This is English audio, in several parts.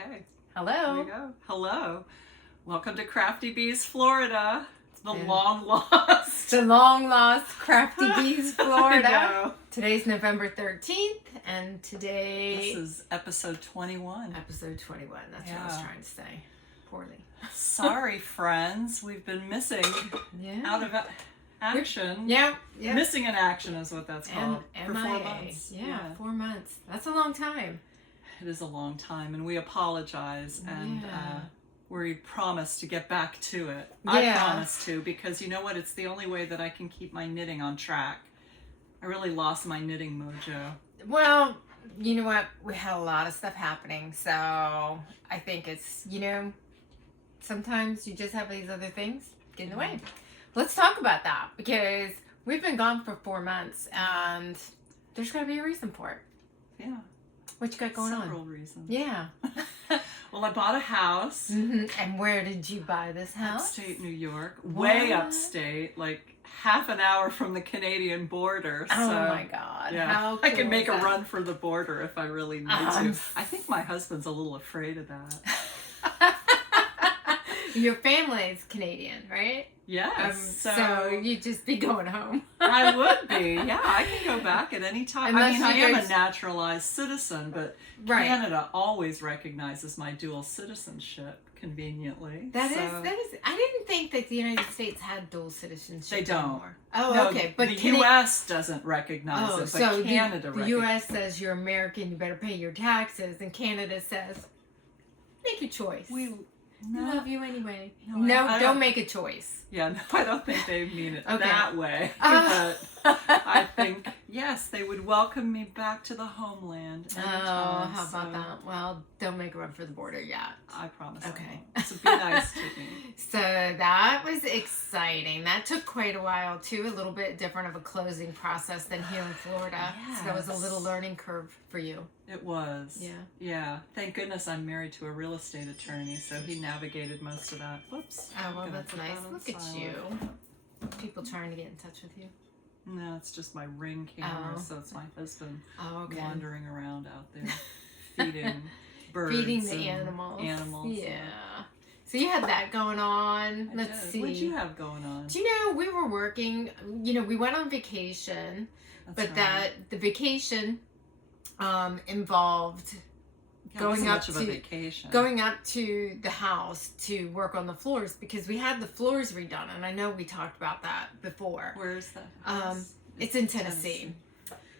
Okay. Hello. There we go. Hello. Welcome to Crafty Bees, Florida. The long lost. The long lost Crafty Bees, Florida. I know. Today's November 13th, and today... This is episode 21. Episode 21. That's what I was trying to say. Poorly. Sorry, friends. We've been missing out of action. Yeah. Missing in action is what that's called. For 4 MIA. months. Yeah, 4 months. That's a long time. It is a long time, and we apologize, and we promise to get back to it. I promise to, because you know what? It's the only way that I can keep my knitting on track. I really lost my knitting mojo. Well, you know what? We had a lot of stuff happening, so I think it's, sometimes you just have these other things get in the way. Let's talk about that, because we've been gone for 4 months, and there's got to be a reason for it. Yeah. What you got going on? Several reasons. Yeah. Well, I bought a house. Mm-hmm. And where did you buy this house? Upstate New York. Way upstate, like half an hour from the Canadian border. So, oh my God. Yeah. How cool I can make is a that? run for the border if I really need to. I think my husband's a little afraid of that. Your family's Canadian, right? Yes. So you'd just be going home. I would be. Yeah, I can go back at any time. Unless I am a naturalized citizen, but Right. Canada always recognizes my dual citizenship conveniently. That is. I didn't think that the United States had dual citizenship They don't. anymore. Oh, No, okay. But the U.S. doesn't recognize it, but so Canada the U.S. says you're American, you better pay your taxes, and Canada says, make your choice. We love you anyway. No, don't make a choice. Yeah, no, I don't think they mean it Okay. that way. But I think, yes, they would welcome me back to the homeland anytime. Oh, how about that? Well, don't make a run for the border yet. I promise. Okay. So be nice to me. So that was exciting. That took quite a while too. A little bit different of a closing process than here in Florida. Yes. So that was a little learning curve for you. It was. Yeah. Yeah. Thank goodness I'm married to a real estate attorney, so he navigated most of that. Whoops. Oh, well, I'm gonna that's put nice. that on Look at silent. you. People trying to get in touch with you. No, it's just my Ring camera, Oh. so it's my husband Wandering wandering around out there feeding birds. Feeding the and animals. Yeah. So you had that going on. Let's see. What'd you have going on? Do you know, we were working, we went on vacation, That's but right. the vacation involved going up of a vacation. going up to the house to work on the floors, because we had the floors redone, and I know we talked about that before. Where is that? It's in Tennessee.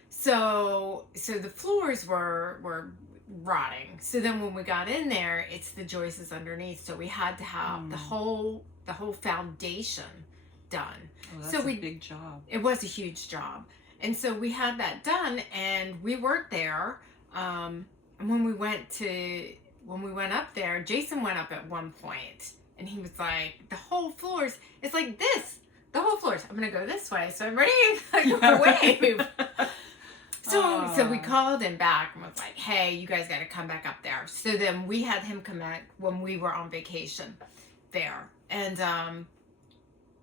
So the floors were rotting. So then when we got in there, it's the joists underneath. So we had to have the whole foundation done. Oh, that's a big job. It was a huge job. And so we had that done, and we weren't there. And when we went up there, Jason went up at one point, and he was like, the whole floors, it's like this. The whole floors. I'm gonna go this way, so I'm ready to wave. So we called him back and was like, hey, you guys got to come back up there. So then we had him come back when we were on vacation there, and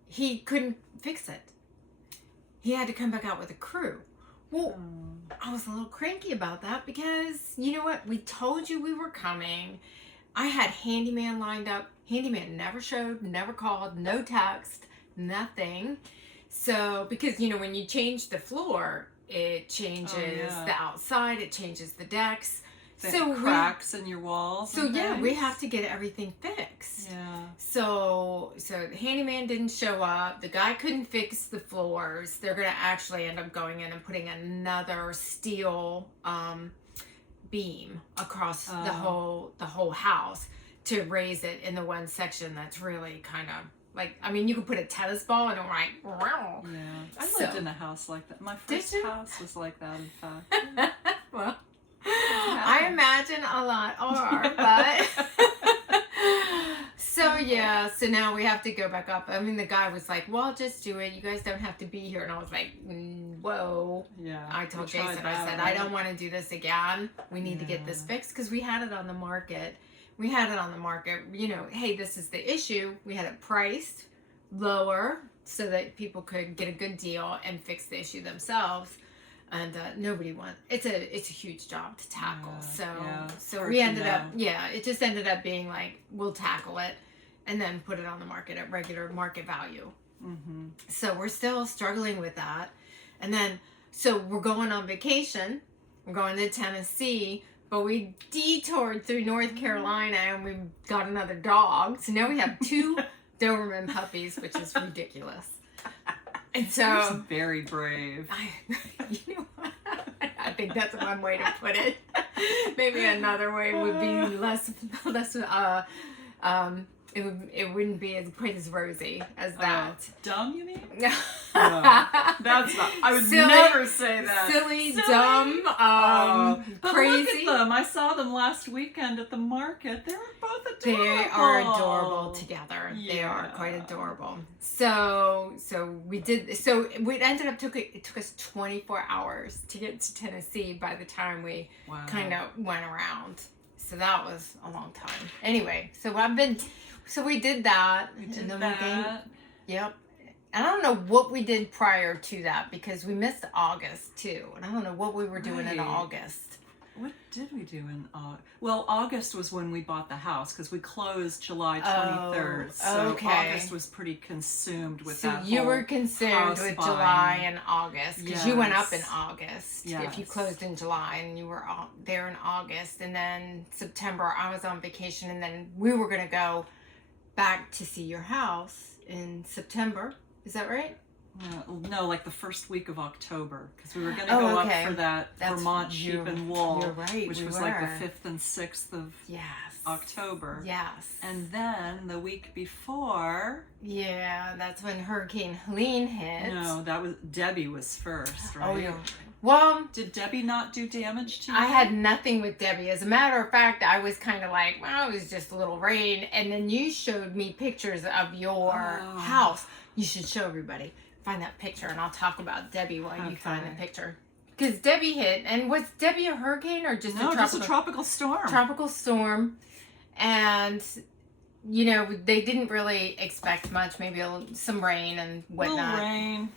he couldn't fix it. He had to come back out with a crew. Well, I was a little cranky about that, because you know what? We told you we were coming. I had handyman lined up. Handyman never showed, never called, no text, nothing. So, because when you change the floor, it changes the outside, it changes the decks. So cracks in your walls. So we have to get everything fixed. Yeah. So the handyman didn't show up. The guy couldn't fix the floors. They're gonna actually end up going in and putting another steel beam across the whole house to raise it in the one section that's really kind of like, you could put a tennis ball and right. Yeah. I lived in a house like that. My first house was like that, in fact. Well, I imagine a lot are, but so now we have to go back up. The guy was like, well, just do it. You guys don't have to be here. And I was like, whoa. Yeah. I told Jason, I said, I don't want to do this again. We need to get this fixed, because we had it on the market. Hey, this is the issue. We had it priced lower so that people could get a good deal and fix the issue themselves. And nobody wants. It's a huge job to tackle. So Hard we to ended up. know. Yeah, it just ended up being like, we'll tackle it, and then put it on the market at regular market value. Mm-hmm. So we're still struggling with that. And then, so we're going on vacation. We're going to Tennessee, but we detoured through North Carolina and we got another dog. So now we have 2 Doberman puppies, which is ridiculous. And so, You're very brave. you know what? I think that's one way to put it. Maybe another way would be less it wouldn't be as quite as rosy as that. Dumb, you mean? No. No, that's not. I would never say that. Silly, dumb, but crazy. look at them. I saw them last weekend at the market. They were both adorable. They are adorable together. Yeah. They are quite adorable. So we did. So we ended up it took us 24 hours to get to Tennessee by the time we kind of went around. So that was a long time. Anyway, so we did that. We did that. Yep. I don't know what we did prior to that because we missed August too. And I don't know what we were doing in August. What did we do in August? Well, August was when we bought the house because we closed July 23rd. So August was pretty consumed with that. So you were consumed with July and August because you went up in August. Yes. If you closed in July and you were there in August. And then September, I was on vacation. And then we were going to go back to see your house in September. Is that right? No, like the first week of October, because we were going to go up for that Vermont sheep and wool, you're right, which was like the 5th and 6th of October. Yes. And then the week before... Yeah, that's when Hurricane Helene hit. No, Debbie was first, right? Oh, yeah. Well... Did Debbie not do damage to you? I had nothing with Debbie. As a matter of fact, I was kind of like, well, it was just a little rain. And then you showed me pictures of your house. You should show everybody. Find that picture, and I'll talk about Debbie while you find the picture. Because Debbie hit, and was Debbie a hurricane or just a tropical storm? Tropical storm, and they didn't really expect much. Maybe some rain and whatnot. Little rain.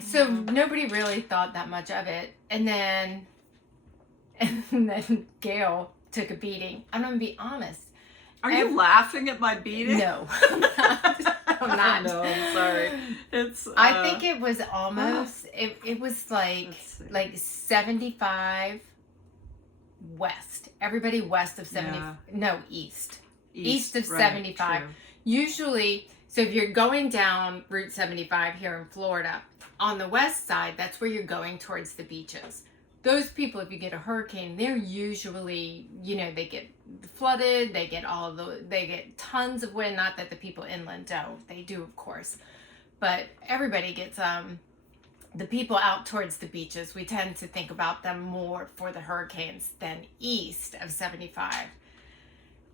So nobody really thought that much of it, and then Gayle took a beating. I'm gonna be honest. Are you laughing at my beating? No, I'm not. No, I'm sorry. It's. I think it was almost. It was like 75 west. Everybody west of 70. Yeah. No, east. East of 75. True. Usually, so if you're going down Route 75 here in Florida, on the west side, that's where you're going towards the beaches. Those people, if you get a hurricane, they're usually, they get flooded, they get tons of wind. Not that the people inland don't. They do, of course. But everybody gets, the people out towards the beaches, we tend to think about them more for the hurricanes than east of 75.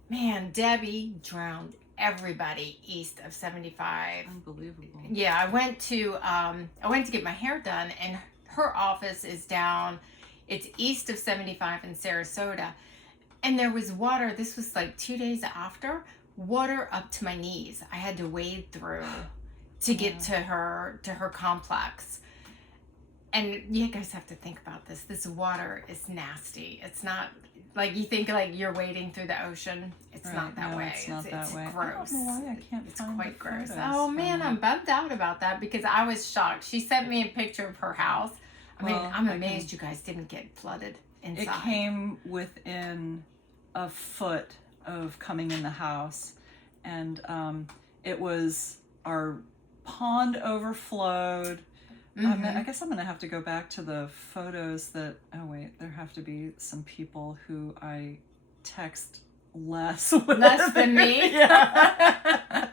Man, Debbie drowned everybody east of 75. Unbelievable. Yeah, I went to get my hair done, and her office is down. It's east of 75 in Sarasota. And there was water. This was like 2 days after. Water up to my knees. I had to wade through to get to her complex. And you guys have to think about this. This water is nasty. It's not like you think like you're wading through the ocean. It's not that way. It's not that way. Gross. I don't know why I can't It's find quite the gross. photos Oh man, from I'm bummed out about that because I was shocked. She sent me a picture of her house. I'm amazed you guys didn't get flooded inside. It came within a foot of coming in the house, and it was our pond overflowed. I guess I'm gonna have to go back to the photos that. Oh wait, there have to be some people who I text less than me. Yeah.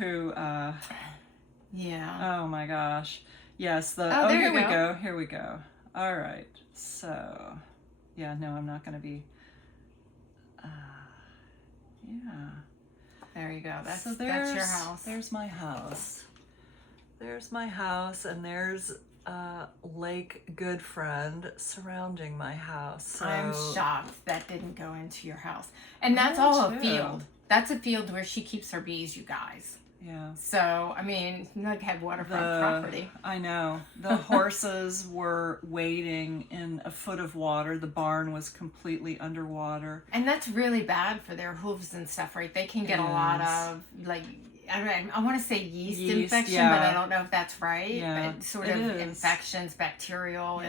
Who? Yeah. Oh my gosh. Yes. Here we go. All right. So, yeah. No, I'm not gonna be. Yeah. There you go. That's your house. There's my house. There's my house, and there's Lake Good Friend surrounding my house. So I'm shocked that didn't go into your house. And that's all a field. That's a field where she keeps her bees, you guys. Yeah. So, I mean, like have waterfront property. I know. The horses were wading in a foot of water. The barn was completely underwater. And that's really bad for their hooves and stuff, right? They can get a lot of, like, I want to say yeast infection, but I don't know if that's right. Yeah, but sort of infections, bacterial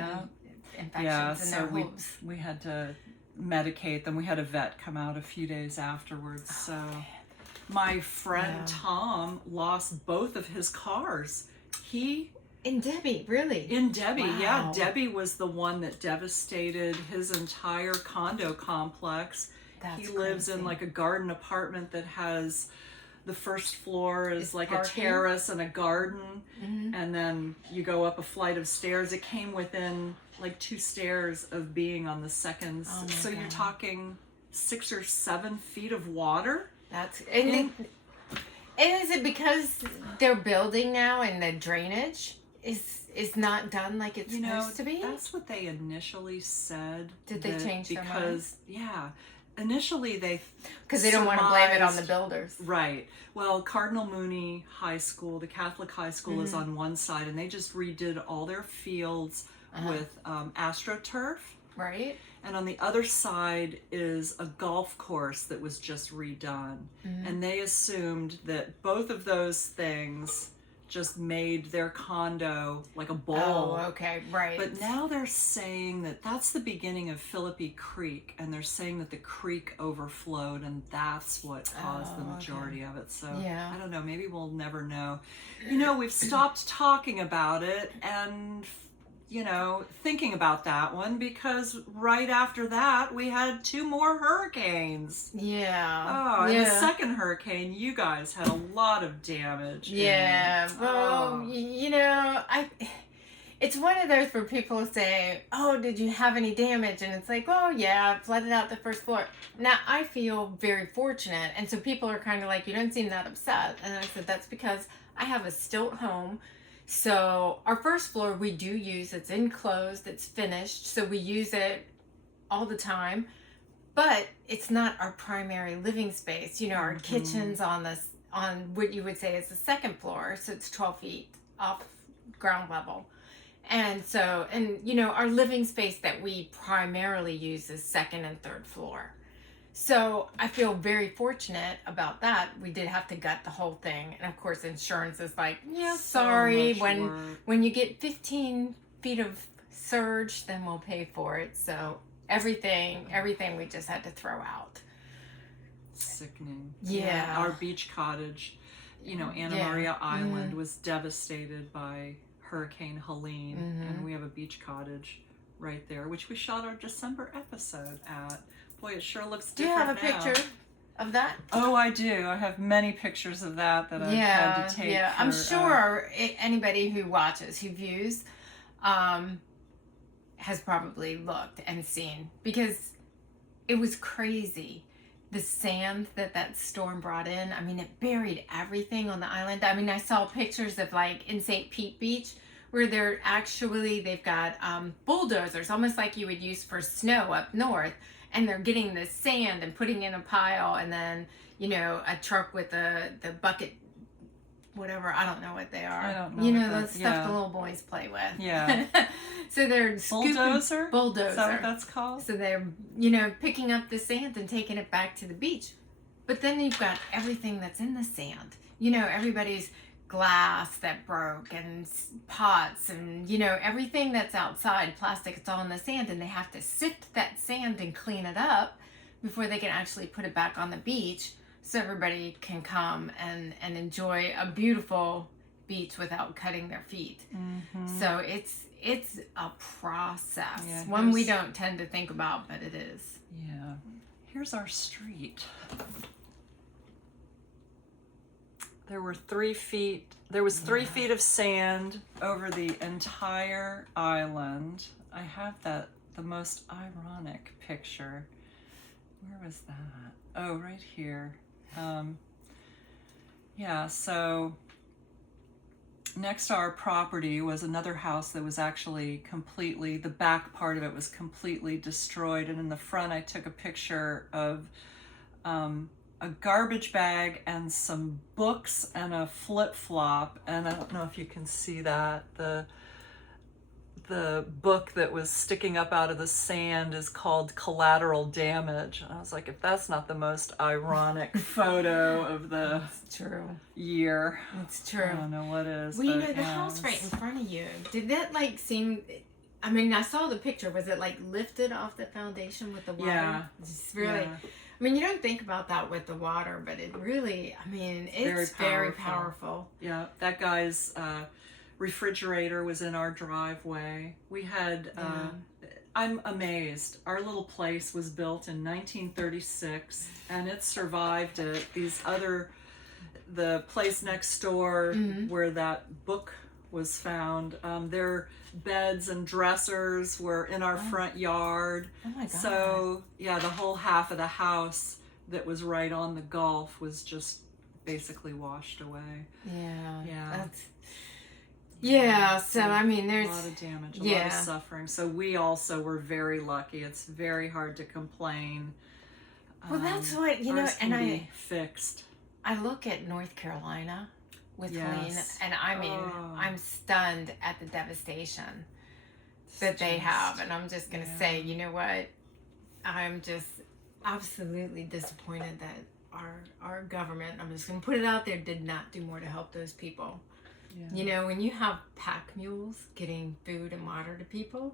infections in their hooves. We had to medicate them. We had a vet come out a few days afterwards. So my friend Tom lost both of his cars. In Debbie, really? In Debbie, wow. Yeah. Debbie was the one that devastated his entire condo complex. He lives in like a garden apartment that has the first floor is like a terrace and a garden, and then you go up a flight of stairs. It came within like 2 stairs of being on the second. So you're talking 6 or 7 feet of water. And is it because they're building now and the drainage is not done like it's supposed to be? That's what they initially said. Did they change their minds? Initially because they don't want to blame it on the builders, right? Well, Cardinal Mooney High School, the Catholic high school, is on one side, and they just redid all their fields with AstroTurf, right? And on the other side is a golf course that was just redone, and they assumed that both of those things just made their condo like a bowl. Oh, okay, right. But now they're saying that that's the beginning of Philippi Creek, and they're saying that the creek overflowed, and that's what caused the majority of it. So I don't know, maybe we'll never know. We've stopped talking about it and thinking about that one, because right after that we had 2 more hurricanes. And the second hurricane, you guys had a lot of damage. Well, it's one of those where people say, oh, did you have any damage? And it's like, oh yeah, it flooded out the first floor. Now I feel very fortunate, and so people are kind of like, you don't seem that upset. And I said, that's because I have a stilt home. So our first floor we do use, it's enclosed, it's finished, so we use it all the time, but it's not our primary living space. Our kitchen's on what you would say is the second floor, so it's 12 feet off ground level. And so, our living space that we primarily use is second and third floor. So I feel very fortunate about that. We did have to gut the whole thing. And of course, insurance is like, sorry, when you get 15 feet of surge, then we'll pay for it. So everything we just had to throw out. Sickening. Yeah. Our beach cottage, Anna Maria Island was devastated by Hurricane Helene. And we have a beach cottage right there, which we shot our December episode at. Boy, it sure looks different now. Do you have a picture of that? Oh, I do. I have many pictures of that I've had to take. Yeah, I'm sure anybody who watches, who views, has probably looked and seen, because it was crazy. The sand that storm brought in, it buried everything on the island. I saw pictures of like in St. Pete Beach, where they've got bulldozers, almost like you would use for snow up north. And they're getting the sand and putting in a pile, and then, a truck with the bucket, whatever, I don't know what they are. I don't know. The stuff the little boys play with. Yeah. So they're Bulldozer? Bulldozer. Is that what that's called? So they're, picking up the sand and taking it back to the beach. But then you've got everything that's in the sand. Everybody's glass that broke, and pots, and everything that's outside, plastic, it's all in the sand, and they have to sift that sand and clean it up before they can actually put it back on the beach, so everybody can come and enjoy a beautiful beach without cutting their feet. So it's a process, one we don't tend to think about, but it is. Here's our street. There was 3 feet of sand over the entire island. I have the most ironic picture. Where was that? Oh, right here. So next to our property was another house that was actually the back part of it was completely destroyed. And in the front, I took a picture of a garbage bag and some books and a flip-flop, and I don't know if you can see that. The book that was sticking up out of the sand is called Collateral Damage. And I was like, if that's not the most ironic photo of the year. It's true. I don't know what is. Well, you know, the house right in front of you, did that like seem, I mean, I saw the picture. Was it like lifted off the foundation with the water? Yeah. It's really, Yeah. I mean, you don't think about that with the water, but it really, I mean, it's very powerful. Yeah, that guy's refrigerator was in our driveway. We had, I'm amazed. Our little place was built in 1936 and it survived it. The place next door where that book was found, their beds and dressers were in our front yard. Oh my God. So yeah, the whole half of the house that was right on the Gulf was just basically washed away. Yeah. Yeah, so I mean, there's a lot of damage, a lot of suffering. So we also were very lucky. It's very hard to complain. Well, that's what, you know, and be fixed. I look at North Carolina with Helene, and I mean, I'm stunned at the devastation that they have. And I'm just going to say, you know what? I'm just absolutely disappointed that our government, I'm just going to put it out there, did not do more to help those people. Yeah. You know, when you have pack mules getting food and water to people,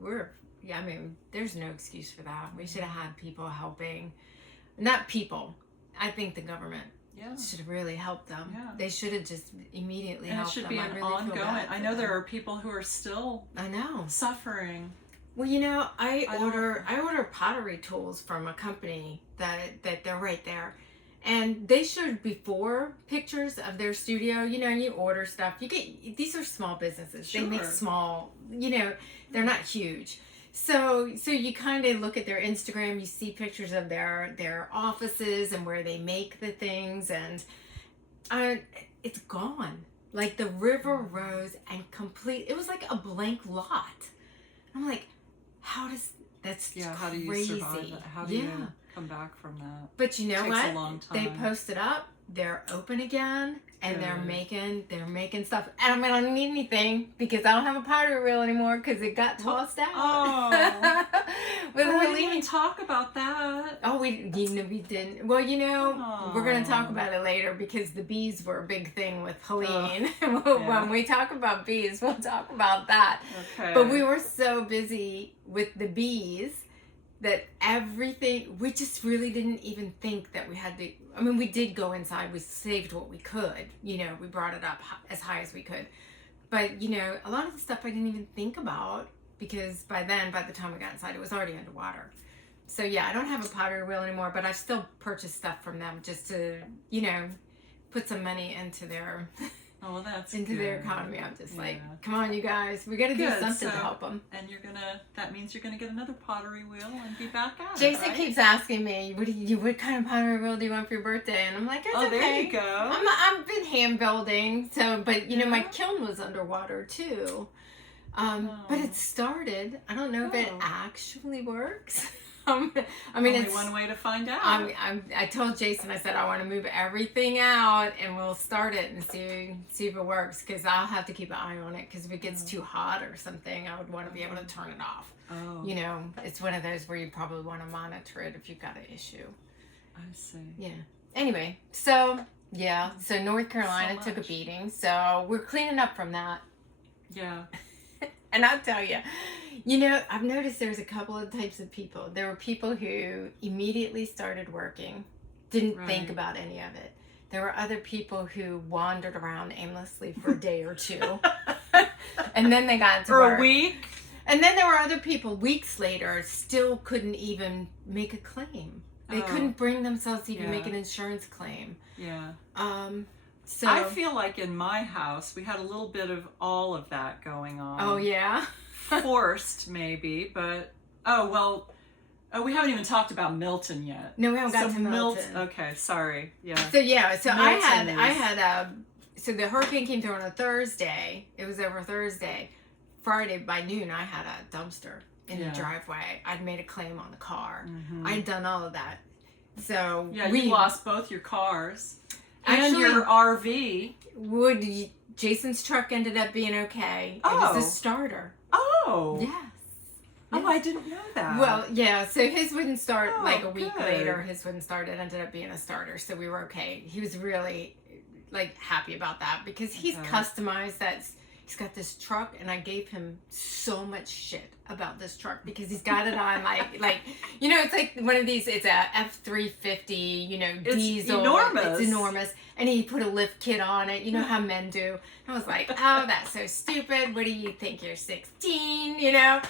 I mean, there's no excuse for that. We should have had people helping. Not people. I think the government should have really helped them. Yeah. They should have just immediately helped them. And it should be an ongoing. I know there are people who are still suffering. Well, you know, I order pottery tools from a company that they're right there. And they showed before pictures of their studio, you know, and you order stuff. These are small businesses. Sure. They make small, you know, they're not huge. So you kind of look at their Instagram, you see pictures of their offices and where they make the things, and it's gone. Like the river rose and it was like a blank lot. I'm like, that's crazy. How do you survive that? How do you come back from that? But you know what? It takes a long time. They posted up, they're open again, and they're making stuff. And I don't need anything because I don't have a pottery wheel anymore because it got tossed out. Oh. We didn't even talk about that. Oh, we didn't. Well, you know, we're going to talk about it later because the bees were a big thing with Helene. When we talk about bees, we'll talk about that. Okay. But we were so busy with the bees that we just really didn't even think that we had to. I mean, we did go inside, we saved what we could, you know, we brought it up as high as we could. But, you know, a lot of the stuff I didn't even think about because by the time we got inside, it was already underwater. So yeah, I don't have a pottery wheel anymore, but I still purchase stuff from them just to, you know, put some money into their their economy. I'm just like, come on, you guys, we got to do something to help them. And that means you're gonna get another pottery wheel and be back at Jason it, right? keeps asking me, what kind of pottery wheel do you want for your birthday? And I'm like, it's okay. There you go. I've been hand building, but you know, my kiln was underwater too. But it started. I don't know if it actually works. I mean, only it's one way to find out. I told Jason, I said, I want to move everything out and we'll start it and see if it works, because I'll have to keep an eye on it, because if it gets too hot or something, I would want to be able to turn it off. You know, it's one of those where you probably want to monitor it if you've got an issue. I see. Yeah. Anyway, so North Carolina took a beating, so we're cleaning up from that. Yeah. And I'll tell you, you know, I've noticed there's a couple of types of people. There were people who immediately started working, didn't think about any of it. There were other people who wandered around aimlessly for a day or two. And then they got to work. For a week? And then there were other people, weeks later, still couldn't even make a claim. They couldn't bring themselves to even make an insurance claim. Yeah. So I feel like in my house, we had a little bit of all of that going on. Oh, yeah? Forced, maybe, but... we haven't even talked about Milton yet. No, we haven't got to Milton. Okay, sorry. Yeah. So so the hurricane came through on a Thursday. It was over Thursday. Friday by noon, I had a dumpster in the driveway. I'd made a claim on the car. Mm-hmm. I'd done all of that. So yeah, we you lost both your cars and Actually, your RV. Jason's truck ended up being okay. It Oh. was a starter. Oh. Yes. Oh, I didn't know that. Well, yeah, so his wouldn't start Oh, like a week good. later. His wouldn't start. It ended up being a starter, so we were okay. He was really like happy about that because he's Okay. customized that. He's got this truck, and I gave him so much shit about this truck because he's got it on like you know, it's like one of these. It's a F350, you know, It's diesel. enormous. It's enormous, and he put a lift kit on it. You know how men do. I was like, oh, that's so stupid. What do you think? You're 16, you know.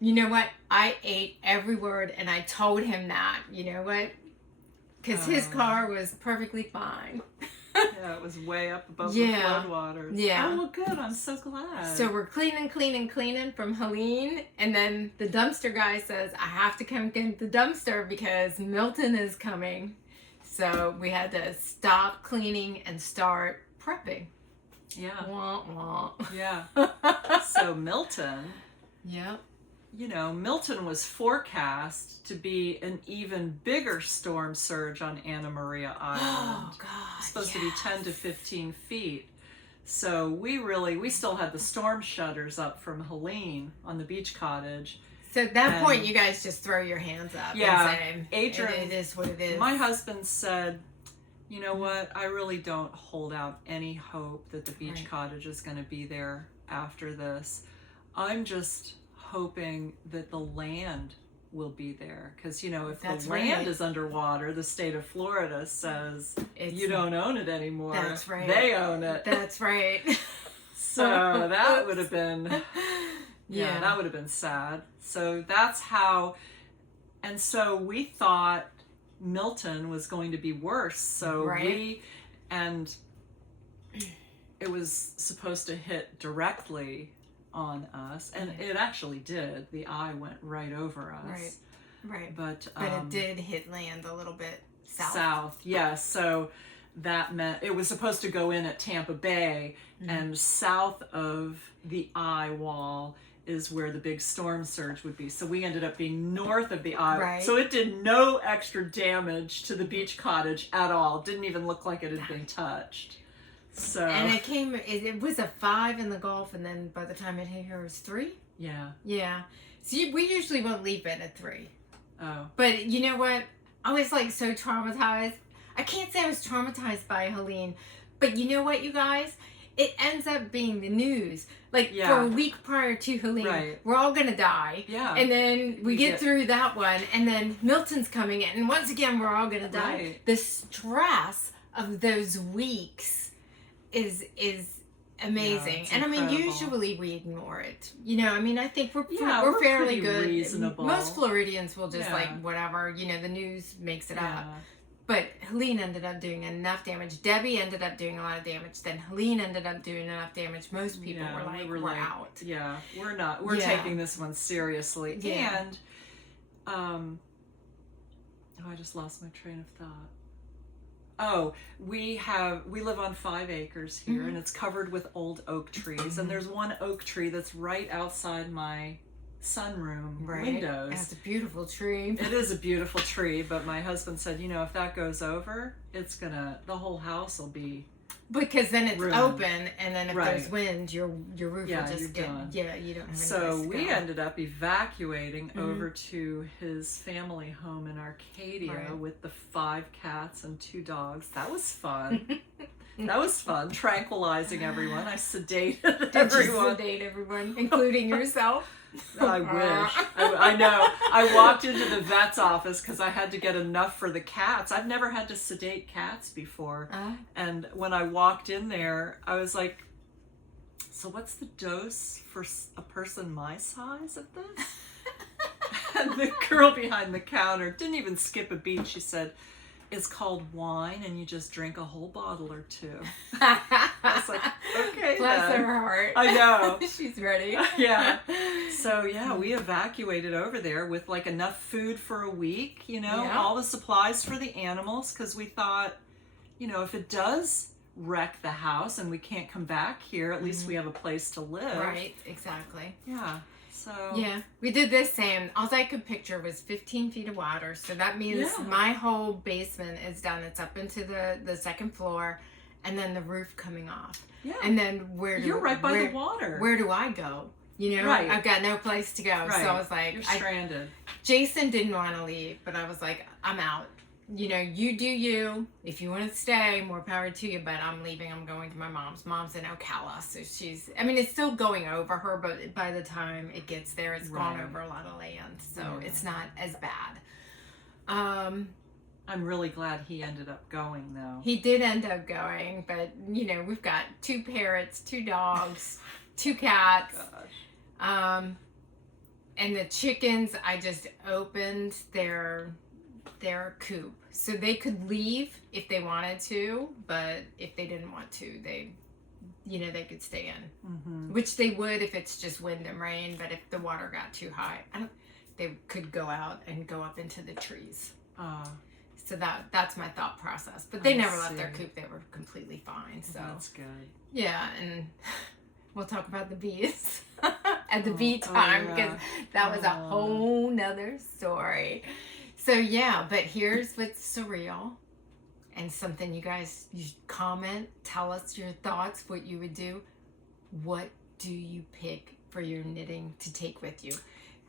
You know what? I ate every word, and I told him that. You know what? Because his car was perfectly fine. Yeah, it was way up above the floodwaters. Yeah. Oh, well, good. I'm so glad. So we're cleaning from Helene, and then the dumpster guy says, I have to come get the dumpster because Milton is coming. So we had to stop cleaning and start prepping. Yeah. Wah, wah. Yeah. So Milton, Yep. you know, Milton was forecast to be an even bigger storm surge on Anna Maria Island. Oh, God. It's supposed to be 10 to 15 feet. So we still had the storm shutters up from Helene on the beach cottage. So at that point, you guys just throw your hands up Yeah, and say, Adrian, it is what it is. My husband said, you know what, I really don't hold out any hope that the beach cottage is going to be there after this. I'm just hoping that the land will be there, because you know, if the land is underwater, the state of Florida says you don't own it anymore. That's right. They own it. That's right. So that would have been that would have been sad. So that's how, and so we thought Milton was going to be worse. So and it was supposed to hit directly on us, and it actually did. The eye went right over us. Right. But it did hit land a little bit south. Yes. So that meant it was supposed to go in at Tampa Bay, and south of the eye wall is where the big storm surge would be. So we ended up being north of the eye. Right. So it did no extra damage to the beach cottage at all. It didn't even look like it had been touched. So, and it was a 5 in the Gulf, and then by the time it hit here, it was 3. Yeah. So we usually won't leave it at 3. Oh. But you know what? I was like so traumatized. I can't say I was traumatized by Helene, but you know what, you guys? It ends up being the news. Like for a week prior to Helene, we're all gonna die. Yeah. And then we get through that one, and then Milton's coming in, and once again we're all gonna die. Right. The stress of those weeks is amazing. Yeah, and I mean, incredible. usually we ignore it. You know, I mean, I think we're pretty fairly good. reasonable. Most Floridians will just like whatever, you know, the news makes it up. But Helene ended up doing enough damage. Debbie ended up doing a lot of damage. Then Helene ended up doing enough damage. Most people were like, we're out. Yeah, we're not. We're taking this one seriously. Yeah. And, I just lost my train of thought. Oh, we live on 5 acres here, and it's covered with old oak trees. And there's one oak tree that's right outside my sunroom windows. That's a beautiful tree. It is a beautiful tree, but my husband said, you know, if that goes over, the whole you will be because then it's ruined. Open, and then if there's wind, your roof will just get done. Yeah, you don't have any So place to we go. ended up evacuating over to his family home in Arcadia with the 5 cats and 2 dogs. That was fun. That was fun, tranquilizing everyone. I sedated everyone. Did you sedate everyone, including yourself? I wish. I know. I walked into the vet's office because I had to get enough for the cats. I've never had to sedate cats before. And when I walked in there, I was like, so what's the dose for a person my size of this? And the girl behind the counter didn't even skip a beat. She said, it's called wine, and you just drink a whole bottle or 2. I was like, okay, Bless her heart. I know. She's ready. Yeah. So, we evacuated over there with, like, enough food for a week, you know, all the supplies for the animals, because we thought, you know, if it does wreck the house and we can't come back here, at least we have a place to live. Right, exactly. Yeah. So yeah, we did this same. All I could picture was 15 feet of water. So that means my whole basement is done. It's up into the second floor, and then the roof coming off. Yeah. And then you're right by the water. Where do I go? You know, right. I've got no place to go. Right. So I was like, you're stranded. Jason didn't want to leave, but I was like, I'm out. You know, you do you. If you want to stay, more power to you, but I'm leaving. I'm going to my mom's. Mom's in Ocala, so it's still going over her, but by the time it gets there, it's gone over a lot of land, so it's not as bad. I'm really glad he ended up going, though. He did end up going, but, you know, we've got 2 parrots, 2 dogs, 2 cats. Gosh. And the chickens, I just opened their coop. So they could leave if they wanted to, but if they didn't want to, they could stay in. Mm-hmm. Which they would if it's just wind and rain, but if the water got too high, they could go out and go up into the trees. So that's my thought process. But they never left their coop. They were completely fine. So that's good. Yeah, and we'll talk about the bees at the bee time, because that was a whole nother story. So yeah, but here's what's surreal, and something you comment, tell us your thoughts, what you would do. What do you pick for your knitting to take with you?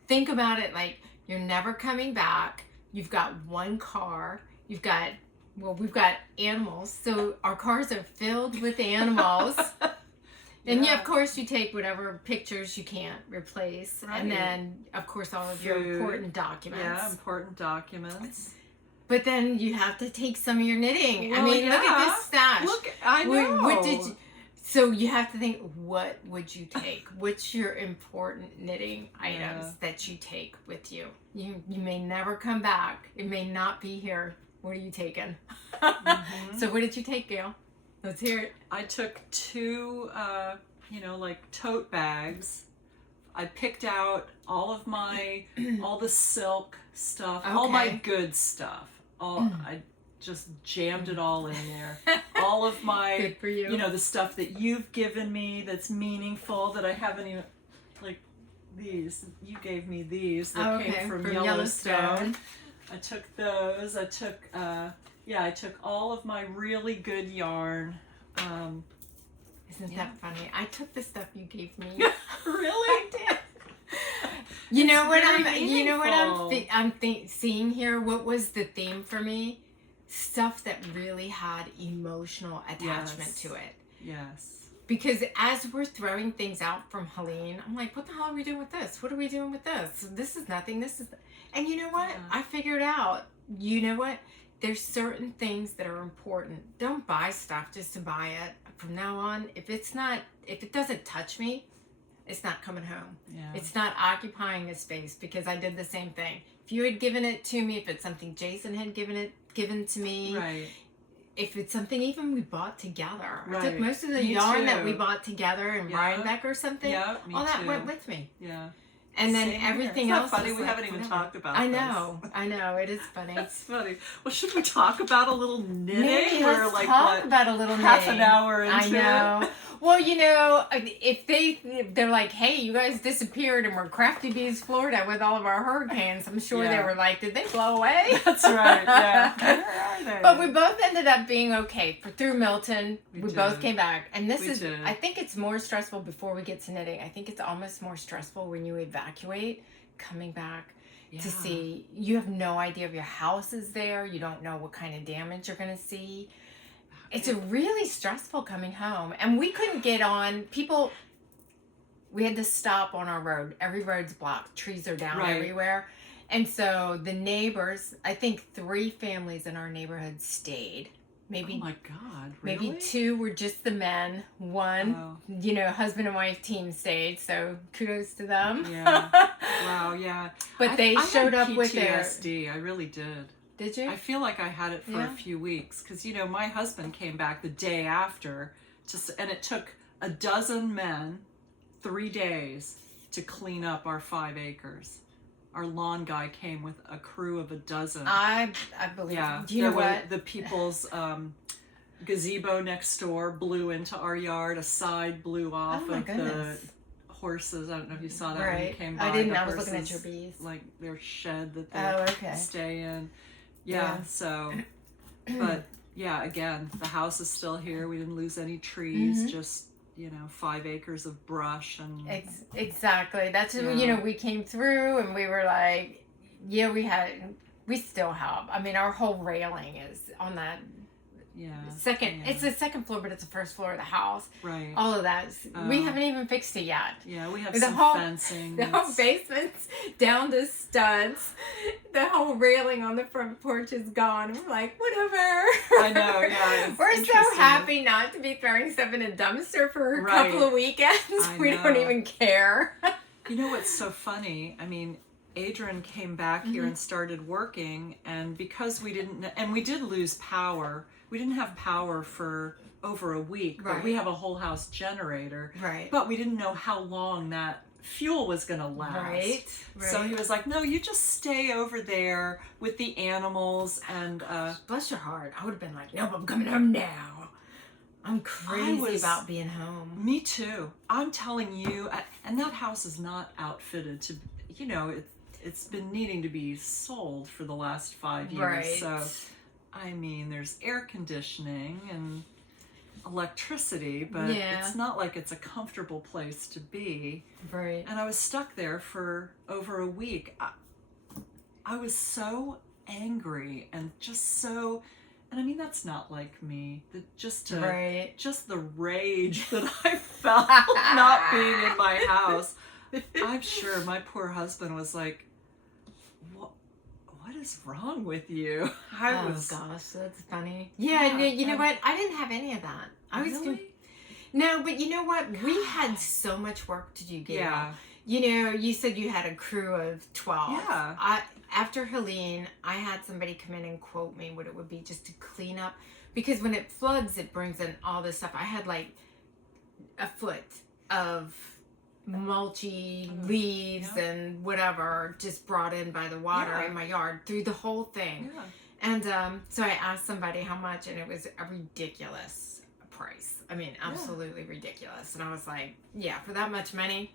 Think about it like you're never coming back. You've got 1 car. We've got animals. So our cars are filled with animals. And of course, you take whatever pictures you can't replace. Right. And then, of course, all of your important documents. Yeah, important documents. But then you have to take some of your knitting. Well, look at this stash. I know. So you have to think, what would you take? What's your important knitting items that you take with you? You may never come back. It may not be here. What are you taking? Mm-hmm. So what did you take, Gayle? Let's hear it. I took 2, tote bags. I picked out all the silk stuff, all my good stuff. I just jammed it all in there. All of my, good for you. The stuff that you've given me that's meaningful that I haven't even, like these. You gave me these that came from Yellowstone. I took those. I took all of my really good yarn. Isn't that funny? I took the stuff you gave me. Really? I did. I'm seeing here? What was the theme for me? Stuff that really had emotional attachment to it. Yes. Because as we're throwing things out from Helene, I'm like, what the hell are we doing with this? What are we doing with this? This is nothing. And you know what? Yeah. I figured out, there's certain things that are important. Don't buy stuff just to buy it. From now on, if it doesn't touch me, it's not coming home. Yeah. It's not occupying a space, because I did the same thing. If you had given it to me, if it's something Jason had given to me, right. If it's something even we bought together. Right. I took most of the yarn that we bought together in Rhinebeck or something. Yeah, all that went with me. Yeah. And then everything else. It's funny, we haven't even talked about I know, it is funny. That's funny. Well, should we talk about a little knitting? Maybe let's talk about a little half knitting. An hour into I know. it? Well, if they're like, hey, you guys disappeared and we're Crafty Bees, Florida with all of our hurricanes, I'm sure they were like, did they blow away? That's right, yeah. Where are they? But we both ended up being okay. Through Milton, we both came back. And I think it's more stressful before we get to knitting. I think it's almost more stressful when you evacuate, coming back to see. You have no idea if your house is there. You don't know what kind of damage you're going to see. It's really stressful coming home. And we couldn't get on. We had to stop on our road. Every road's blocked. Trees are down everywhere. And so the neighbors, I think 3 families in our neighborhood stayed. Maybe, oh my God, really? Maybe 2 were just the men. 1, husband and wife team stayed. So kudos to them. Yeah. Wow, yeah. But they showed up with their PTSD. I really did. Did you? I feel like I had it for a few weeks because, my husband came back the day after, and it took a dozen men 3 days to clean up our 5 acres. Our lawn guy came with a crew of a dozen. I believe. Yeah. Do you know what? The people's gazebo next door blew into our yard. A side blew off of the horses. I don't know if you saw that when you came by. I didn't. The I was looking at horses, your bees. like their shed that they stay in. Yeah. So, but yeah, again, the house is still here. We didn't lose any trees. Just 5 acres of brush and exactly. That's we came through and we were like, we still have. I mean, our whole railing is on that. Second, it's the second floor, but it's the first floor of the house. Right. All of that. We haven't even fixed it yet. Yeah, we have fencing. The whole basement's down to studs. The whole railing on the front porch is gone. We're like, whatever. I know, yeah. We're so happy not to be throwing stuff in a dumpster for a couple of weekends. We don't even care. You know what's so funny? I mean, Adrian came back here and started working, and because we did lose power. We didn't have power for over a week, but we have a whole house generator. Right. But we didn't know how long that fuel was going to last. Right. So he was like, no, you just stay over there with the animals. And bless your heart. I would have been like, no, I'm coming home now. I'm crazy about being home. Me too. I'm telling you, and that house is not outfitted to, it's been needing to be sold for the last 5 years. Right. So, I mean, there's air conditioning and electricity, but it's not like it's a comfortable place to be. Right. And I was stuck there for over a week. I was so angry and just so, and I mean, that's not like me. Just the rage that I felt not being in my house. I'm sure my poor husband was like, what is wrong with you? Gosh, that's funny. Yeah, you know what? I didn't have any of that. No, but you know what? We had so much work to do, Gayle. Yeah. You said you had a crew of 12. Yeah. After Helene, I had somebody come in and quote me what it would be just to clean up. Because when it floods, it brings in all this stuff. I had like a foot of mulchy leaves and whatever just brought in by the water in my yard through the whole thing. Yeah. And so I asked somebody how much, and it was a ridiculous price. I mean, absolutely ridiculous. And I was like, for that much money,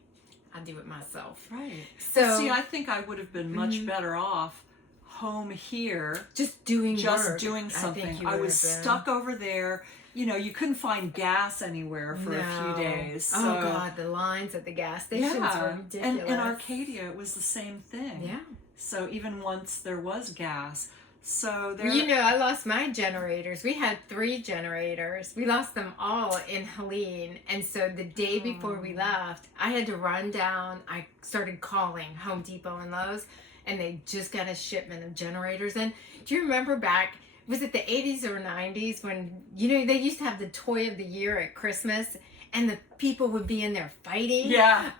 I'll do it myself. Right. So see, I think I would have been much better off home here. Just doing something. I was stuck over there. You couldn't find gas anywhere for a few days. So. Oh, God, the lines at the gas stations were ridiculous. And in Arcadia, it was the same thing. Yeah. So even once there was gas. So there... I lost my generators. We had 3 generators. We lost them all in Helene. And so the day before we left, I had to run down. I started calling Home Depot and Lowe's, and they just got a shipment of generators in. Do you remember back... Was it the 80s or 90s when, they used to have the toy of the year at Christmas and the people would be in there fighting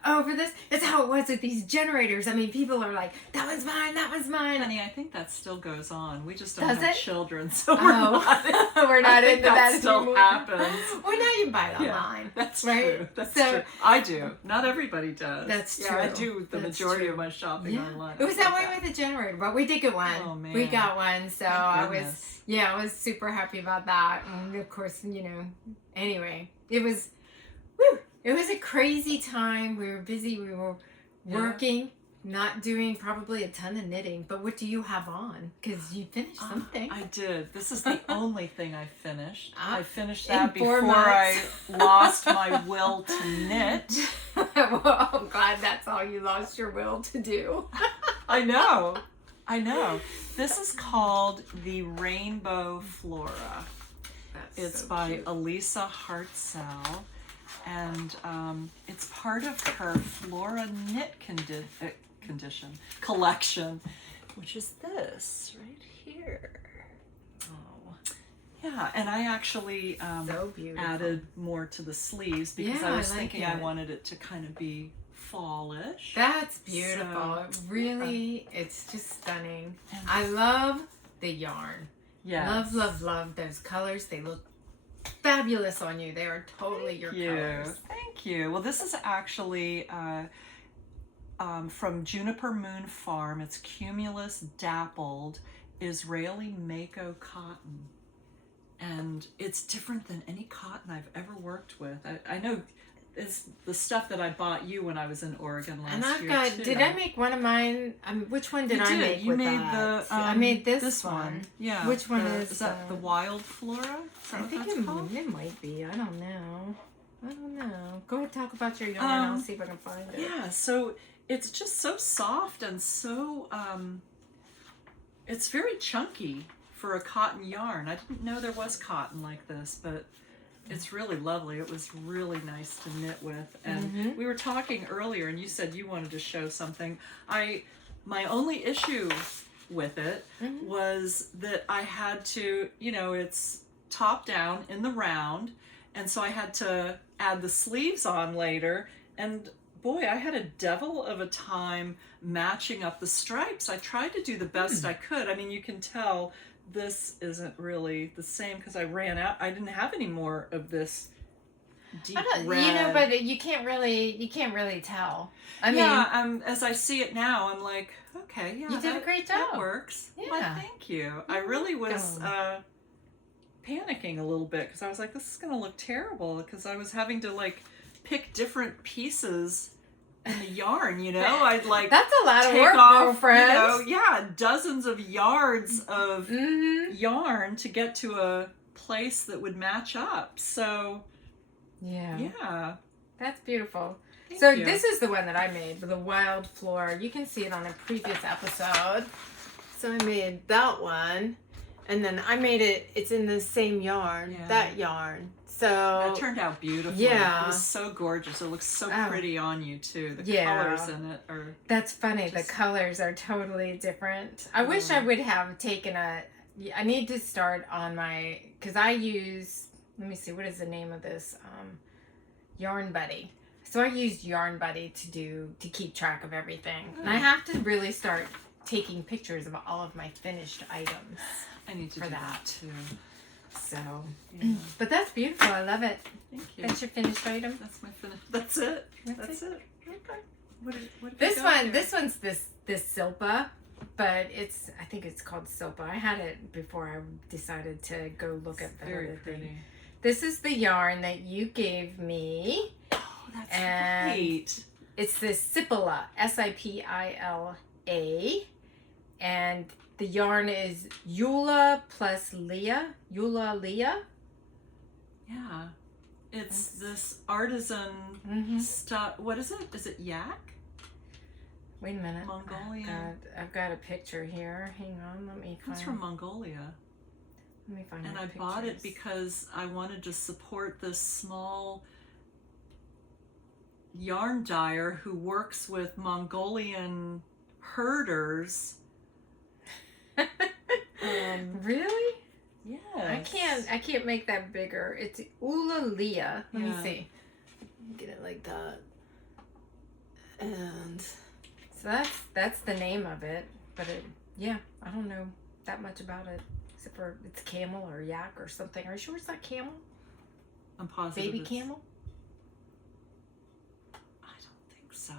over this? That's how it was with these generators. I mean, people are like, that one's mine, that one's mine. Honey, I think that still goes on. We just don't have children, so we're not into that still anymore. Happens. Well, now you buy it online. That's true. That's true. I do. Not everybody does. That's true. Yeah, I do the majority of my shopping online. It was that way with the generator, but we did get one. Oh, man. We got one, so I was super happy about that. And of course, anyway, it was a crazy time. We were busy. We were working, not doing probably a ton of knitting. But what do you have on? Because you finished something. I did. This is the only thing I finished. I finished that before I lost my will to knit. Well, I'm glad that's all you lost your will to do. I know. This is called the Rainbow Flora. It's so by cute. Elisa Hartzell. And it's part of her Flora Knit collection, which is this right here. Oh, yeah. And I actually added more to the sleeves because I was thinking I wanted it to kind of be fallish. That's beautiful. So, it really, it's just stunning. And I love the yarn. Yes. Love those colors. They look fabulous on you. They are totally your colors. Thank you. Well, this is actually from Juniper Moon Farm. It's Cumulus Dappled Israeli Mako cotton. And it's different than any cotton I've ever worked with. I know is the stuff that I bought you when I was in Oregon last and I've year, got, too. did I make one of mine? Which one did I make You with made that? I made this one. Yeah. Which one is that the Wild Flora? Is that I what think that's called? it might be. I don't know. Go ahead, talk about your yarn. I'll see if I can find it. Yeah, so it's just so soft and so, it's very chunky for a cotton yarn. I didn't know there was cotton like this, but it's really lovely. It was really nice to knit with. And we were talking earlier, and you said you wanted to show something. My only issue with it was that I had to, it's top down in the round, and so I had to add the sleeves on later, and boy, I had a devil of a time matching up the stripes. I tried to do the best I could. I mean, you can tell this isn't really the same because I ran out. I didn't have any more of this deep red. But you can't really tell. I mean, as I see it now, I'm like, okay, yeah, you did a great job. That works. Yeah. Well, thank you. I really was panicking a little bit because I was like, this is going to look terrible because I was having to like pick different pieces in the yarn, I'd like that's a lot of work, off, girlfriend. Dozens of yards of yarn to get to a place that would match up. So yeah, that's beautiful. Thank you. This is the one that I made with the Wild Flora. You can see it on a previous episode. So I made that one, and then I made it's in the same yarn, that yarn. So it turned out beautiful. Yeah. It was so gorgeous. It looks so pretty on you too. The colors in it are... That's funny. The colors are totally different. I wish I would have taken I need to start on my... Because I use... Let me see. What is the name of this? Yarn Buddy. So I used Yarn Buddy to keep track of everything. And I have to really start taking pictures of all of my finished items. I need to do that too. So, but that's beautiful. I love it. Thank you. That's your finished item. That's my finish. That's it. That's it. Okay. What this one. This one's this Silpa, but I think it's called Silpa. I had it before I decided to go look at the other thing. This is the yarn that you gave me. Oh, that's right. It's this Sipila, Sipila, and the yarn is Eula plus Leah. Leah. Yeah. It's this artisan stuff. What is it? Is it yak? Wait a minute. Mongolian. I've got a picture here. Hang on. Let me find. It's from Mongolia. Let me find. And I bought it because I wanted to support this small yarn dyer who works with Mongolian herders. Really? Yeah. I can't make that bigger. It's Leah. Let me see. Get it like that. And so that's the name of it. But I don't know that much about it. Except for it's camel or yak or something. Are you sure it's not camel? I'm positive. Baby camel? I don't think so.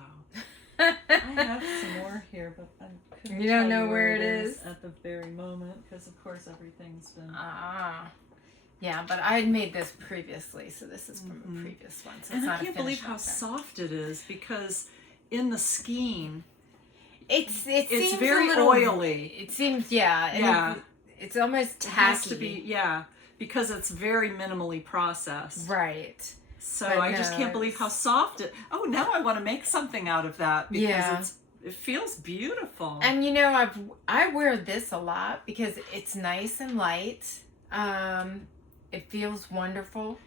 I have some more here, but I couldn't You don't tell know you where it is at the very moment because, of course, everything's been. Yeah, but I had made this previously, so this is from a previous one. So and I can't believe how soft it is because in the skein, it seems very a little oily. It seems it's almost tacky. It has to be because it's very minimally processed. Right. So I just can't believe how soft it. Oh, now I want to make something out of that because it feels beautiful. And I wear this a lot because it's nice and light. It feels wonderful.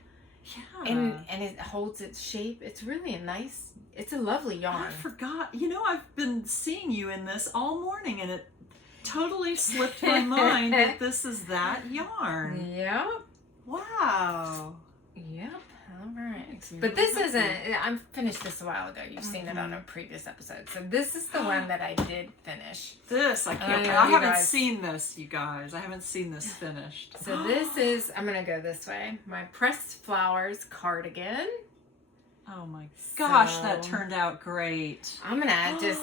Yeah. And it holds its shape. It's really it's a lovely yarn. I forgot. I've been seeing you in this all morning and it totally slipped my mind that this is that yarn. Yep. Wow. Yep. All right. But this isn't, I finished this a while ago. You've seen it on a previous episode. So this is the one that I did finish. This, I can't, I haven't seen this, you guys. I haven't seen this finished. So this is, I'm going to go this way. My Pressed Flowers cardigan. Oh my gosh, that turned out great. I'm going to just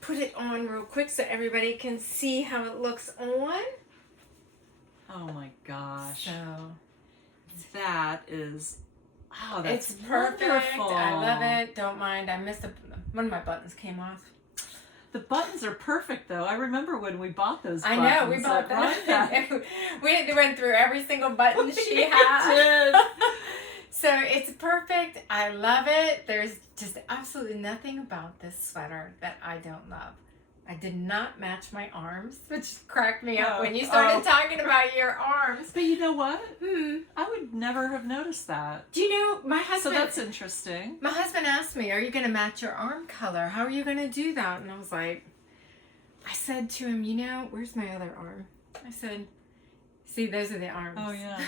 put it on real quick so everybody can see how it looks on. Oh my gosh. So that is Wow, that's It's perfect. wonderful. I love it. Don't mind. I missed one of my buttons came off. The buttons are perfect, though. I remember when we bought those I buttons. know, we bought at that. Rhinebeck. We had to run through every single button she We had. did. So it's perfect. I love it. There's just absolutely nothing about this sweater that I don't love. I did not match my arms, which cracked me up when you started talking about your arms. But you know what? Hmm. I would never have noticed that. Do you know, my husband... So that's interesting. My husband asked me, are you going to match your arm color? How are you going to do that? And I was like... I said to him, you know, where's my other arm? I said, see, those are the arms. Oh, yeah.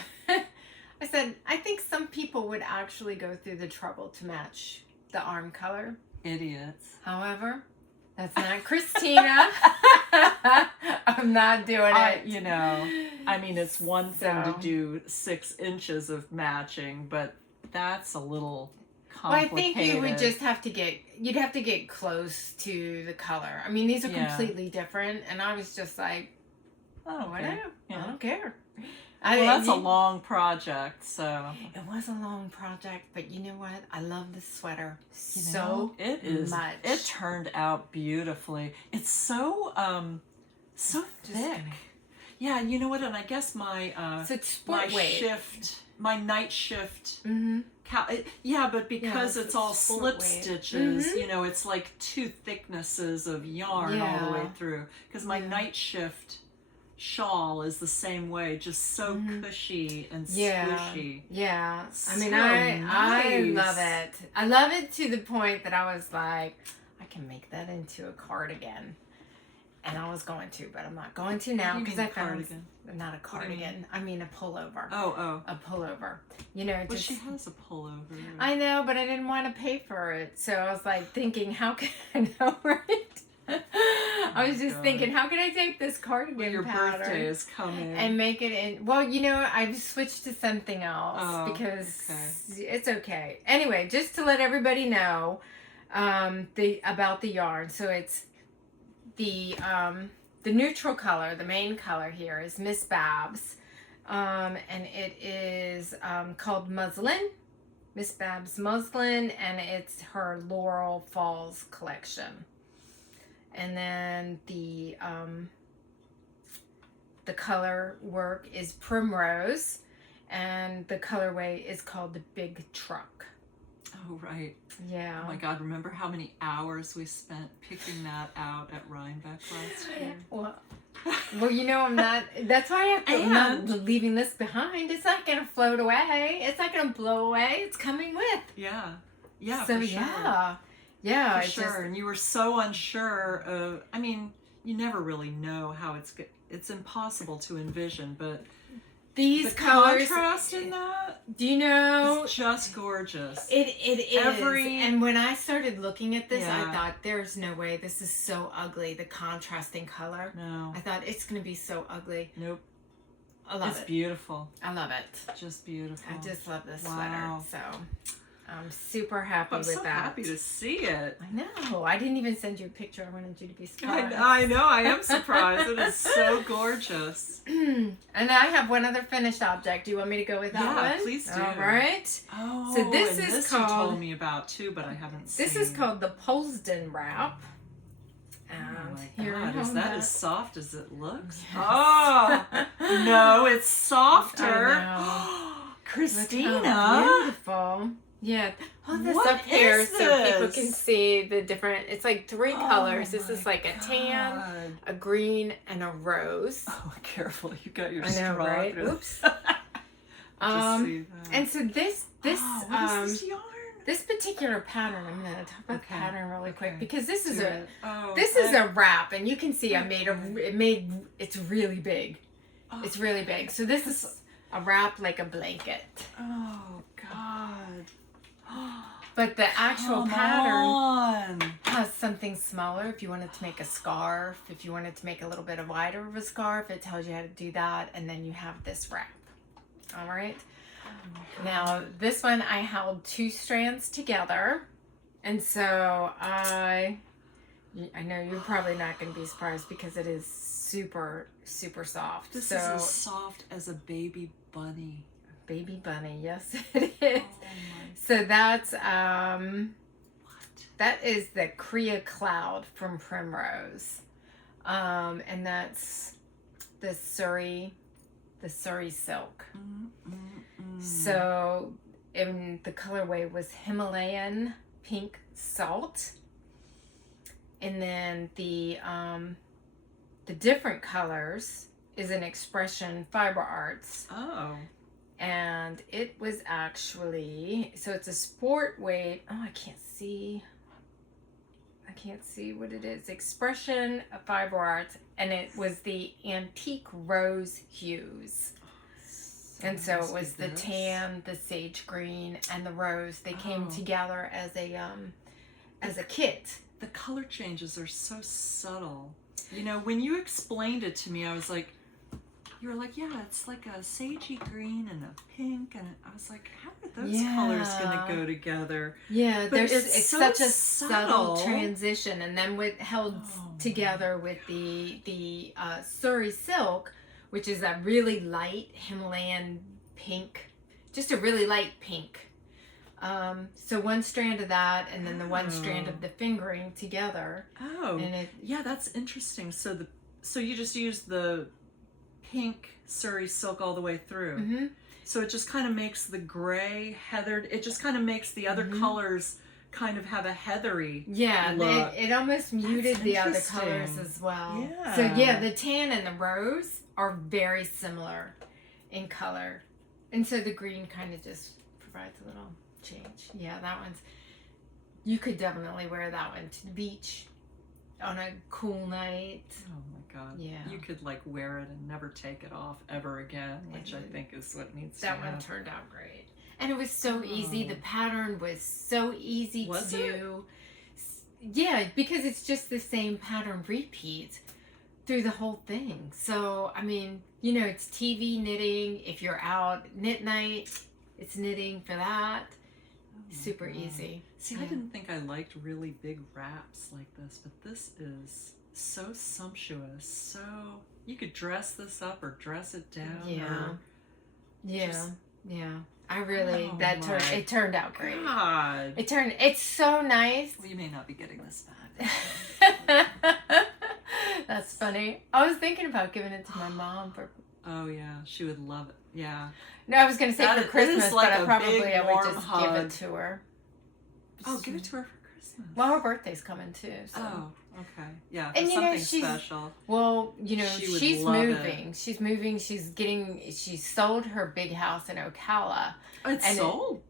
I said, I think some people would actually go through the trouble to match the arm color. Idiots. However, that's not Christina. I'm not doing it. You know, I mean, it's one thing So- to do 6 inches of matching, but that's a little Well, I complicated. think you would just have to you'd have to get close to the color. I mean, these are Yeah. completely different. And I was just like, Oh, whatever. Yeah. I don't care. Well, that's a long project, so. It was a long project, but you know what? I love this sweater You so know, it is. much. It turned out beautifully. It's so Just thick. gonna- Yeah, you know what? And I guess my So it's sport my weight. my night shift. Mm-hmm. Yeah, but because it's it's all sport slip weight. stitches, Mhm. you know, it's like 2 thicknesses of yarn all the way Yeah. through. Because my Yeah. night shift shawl is the same way, just so Mhm. cushy and Yeah. squishy. Yeah. I mean, So I nice. love it. I love it to the point that I was like, I can make that into a cardigan. And I was going to, but I'm not going to now because I found cardigan. not a do you cardigan. I mean a pullover. Oh. A pullover. You know, Well, just she has a pullover. I know, but I didn't want to pay for it. So I was like thinking, how can I know, right? I was just God. thinking, how can I take this cardigan Well, your pattern birthday is coming. and make it in? Well, you know, I've switched to something else Oh, because okay. it's okay. Anyway, just to let everybody know about the yarn. So it's the neutral color, the main color here is Miss Babs. And it is called Muslin. Miss Babs Muslin, and it's her Laurel Falls collection. And then the color work is Primrose, and the colorway is called the Big Truck. Oh, right. Yeah. Oh my God, remember how many hours we spent picking that out at Rhinebeck last year? Well, you know, that's why I'm not And- leaving this behind. It's not going to float away. It's not going to blow away. It's coming with. Yeah. Yeah, So, for sure. Yeah, For it's sure. And you were so unsure of, I mean, you never really know how it's impossible to envision, but these the colors. contrast in that Do you know? is just gorgeous. It is. Every- And when I started looking at this, I Yeah. thought, there's no way. This is so ugly. The contrasting color. No. I thought it's going to be so ugly. Nope. I love It's it. beautiful. I love it. Just beautiful. I just love this Wow. sweater. So I'm super happy I'm with so that. happy to see it. I know. I didn't even send you a picture. I wanted you to be surprised. I know. I am surprised. It is so gorgeous. And I have one other finished object. Do you want me to go with that Yeah, one? please do. All right. Oh, So this and is this you called- told me about too, but I haven't seen. This is called the Polesden wrap. Oh And my here God, I is have that as soft as it looks? Yes. Oh no, it's softer. I Christina. Look how beautiful. Yeah. Hold this What up here is so people this? can see the different. It's like 3 colors. This Oh is like a my tan, God. a green, and a rose. Oh, careful! You got your I know, straw right? through. Oops. Just see that. And so this Oh, what is this yarn? this particular pattern, I'm gonna talk about the Okay, pattern really quick okay. because this is Do a it. Oh, this is a wrap, and you can see it's really big. Oh, It's really big. So this is a wrap like a blanket, Oh God. but the actual Come pattern on. has something smaller. If you wanted to make a scarf, if you wanted to make a little bit wider of a scarf, it tells you how to do that, and then you have this wrap. All right. Now this one I held 2 strands together, and so I know you're probably not going to be surprised because it is super soft. This so is as soft as a baby bunny. Baby bunny. Yes, it is. Oh So that's what? that is the Cria cloud from Primrose, and that's the Surrey silk. So, in the colorway was Himalayan pink salt, and then the different colors is an Expression Fiber Arts. Oh. And it was actually, so it's a sport weight. Oh, I can't see what it is. Expression Fiber Arts, and it was the antique rose hues. And so it was the tan, the sage green, and the rose. They came together as a kit. The color changes are so subtle. You know, when you explained it to me, I was like, you were like, yeah, it's like a sagey green and a pink, and I was like, how are those colors gonna go together? Yeah, but it's so such a subtle transition, and then held Oh. together with the Surrey silk, which is a really light Himalayan pink, just a really light pink. So one strand of that, and then the one strand of the fingering together. Oh, and yeah, that's interesting. So you just use the pink Surrey silk all the way through. Mm-hmm. So it just kind of makes the gray heathered. It just kind of makes the other colors kind of have a heathery look. It almost muted the other colors as well. Yeah. So yeah, the tan and the rose are very similar in color, and so the green kind of just provides a little change. Yeah, that one's. You could definitely wear that one to the beach on a cool night. Oh my God. Yeah. You could like wear it and never take it off ever again, which I think is what needs to happen. That one turned out great. And it was so easy. The pattern was so easy to do. Yeah, because it's just the same pattern repeat through the whole thing. So, I mean, you know, it's TV knitting. If you're out knit night, it's knitting for that. Super easy. See, I didn't think I liked really big wraps like this, but this is so sumptuous. So you could dress this up or dress it down. Yeah. I really it turned out great. God. It's so nice. Well, you may not be getting this back. That's funny. I was thinking about giving it to my mom for. Oh yeah, she would love it. Yeah. No, I was gonna say for Christmas, like but I would warm just hug. give it to her. Oh, give it to her for Christmas. Well, her birthday's coming too. So. Oh, okay. Yeah, and you know, something special. Well, you know, she's moving. It. She's moving. She sold her big house in Ocala. Oh, it's sold?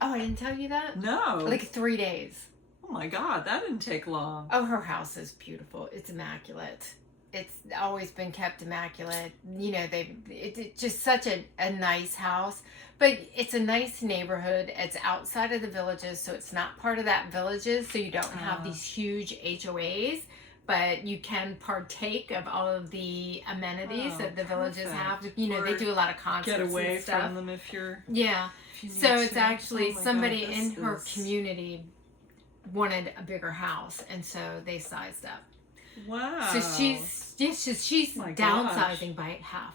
I didn't tell you that? No. Like 3 days. Oh my God, that didn't take long. Oh, her house is beautiful. It's immaculate. It's always been kept immaculate. You know, it's just such a nice house. But it's a nice neighborhood. It's outside of the villages, so it's not part of that villages, so you don't have these huge HOAs, but you can partake of all of the amenities that the villages have. You know, they do a lot of concerts get away and stuff. from them if you're... Yeah. So it's actually somebody in her is... community wanted a bigger house, and so they sized up. Wow. So she's downsizing by half.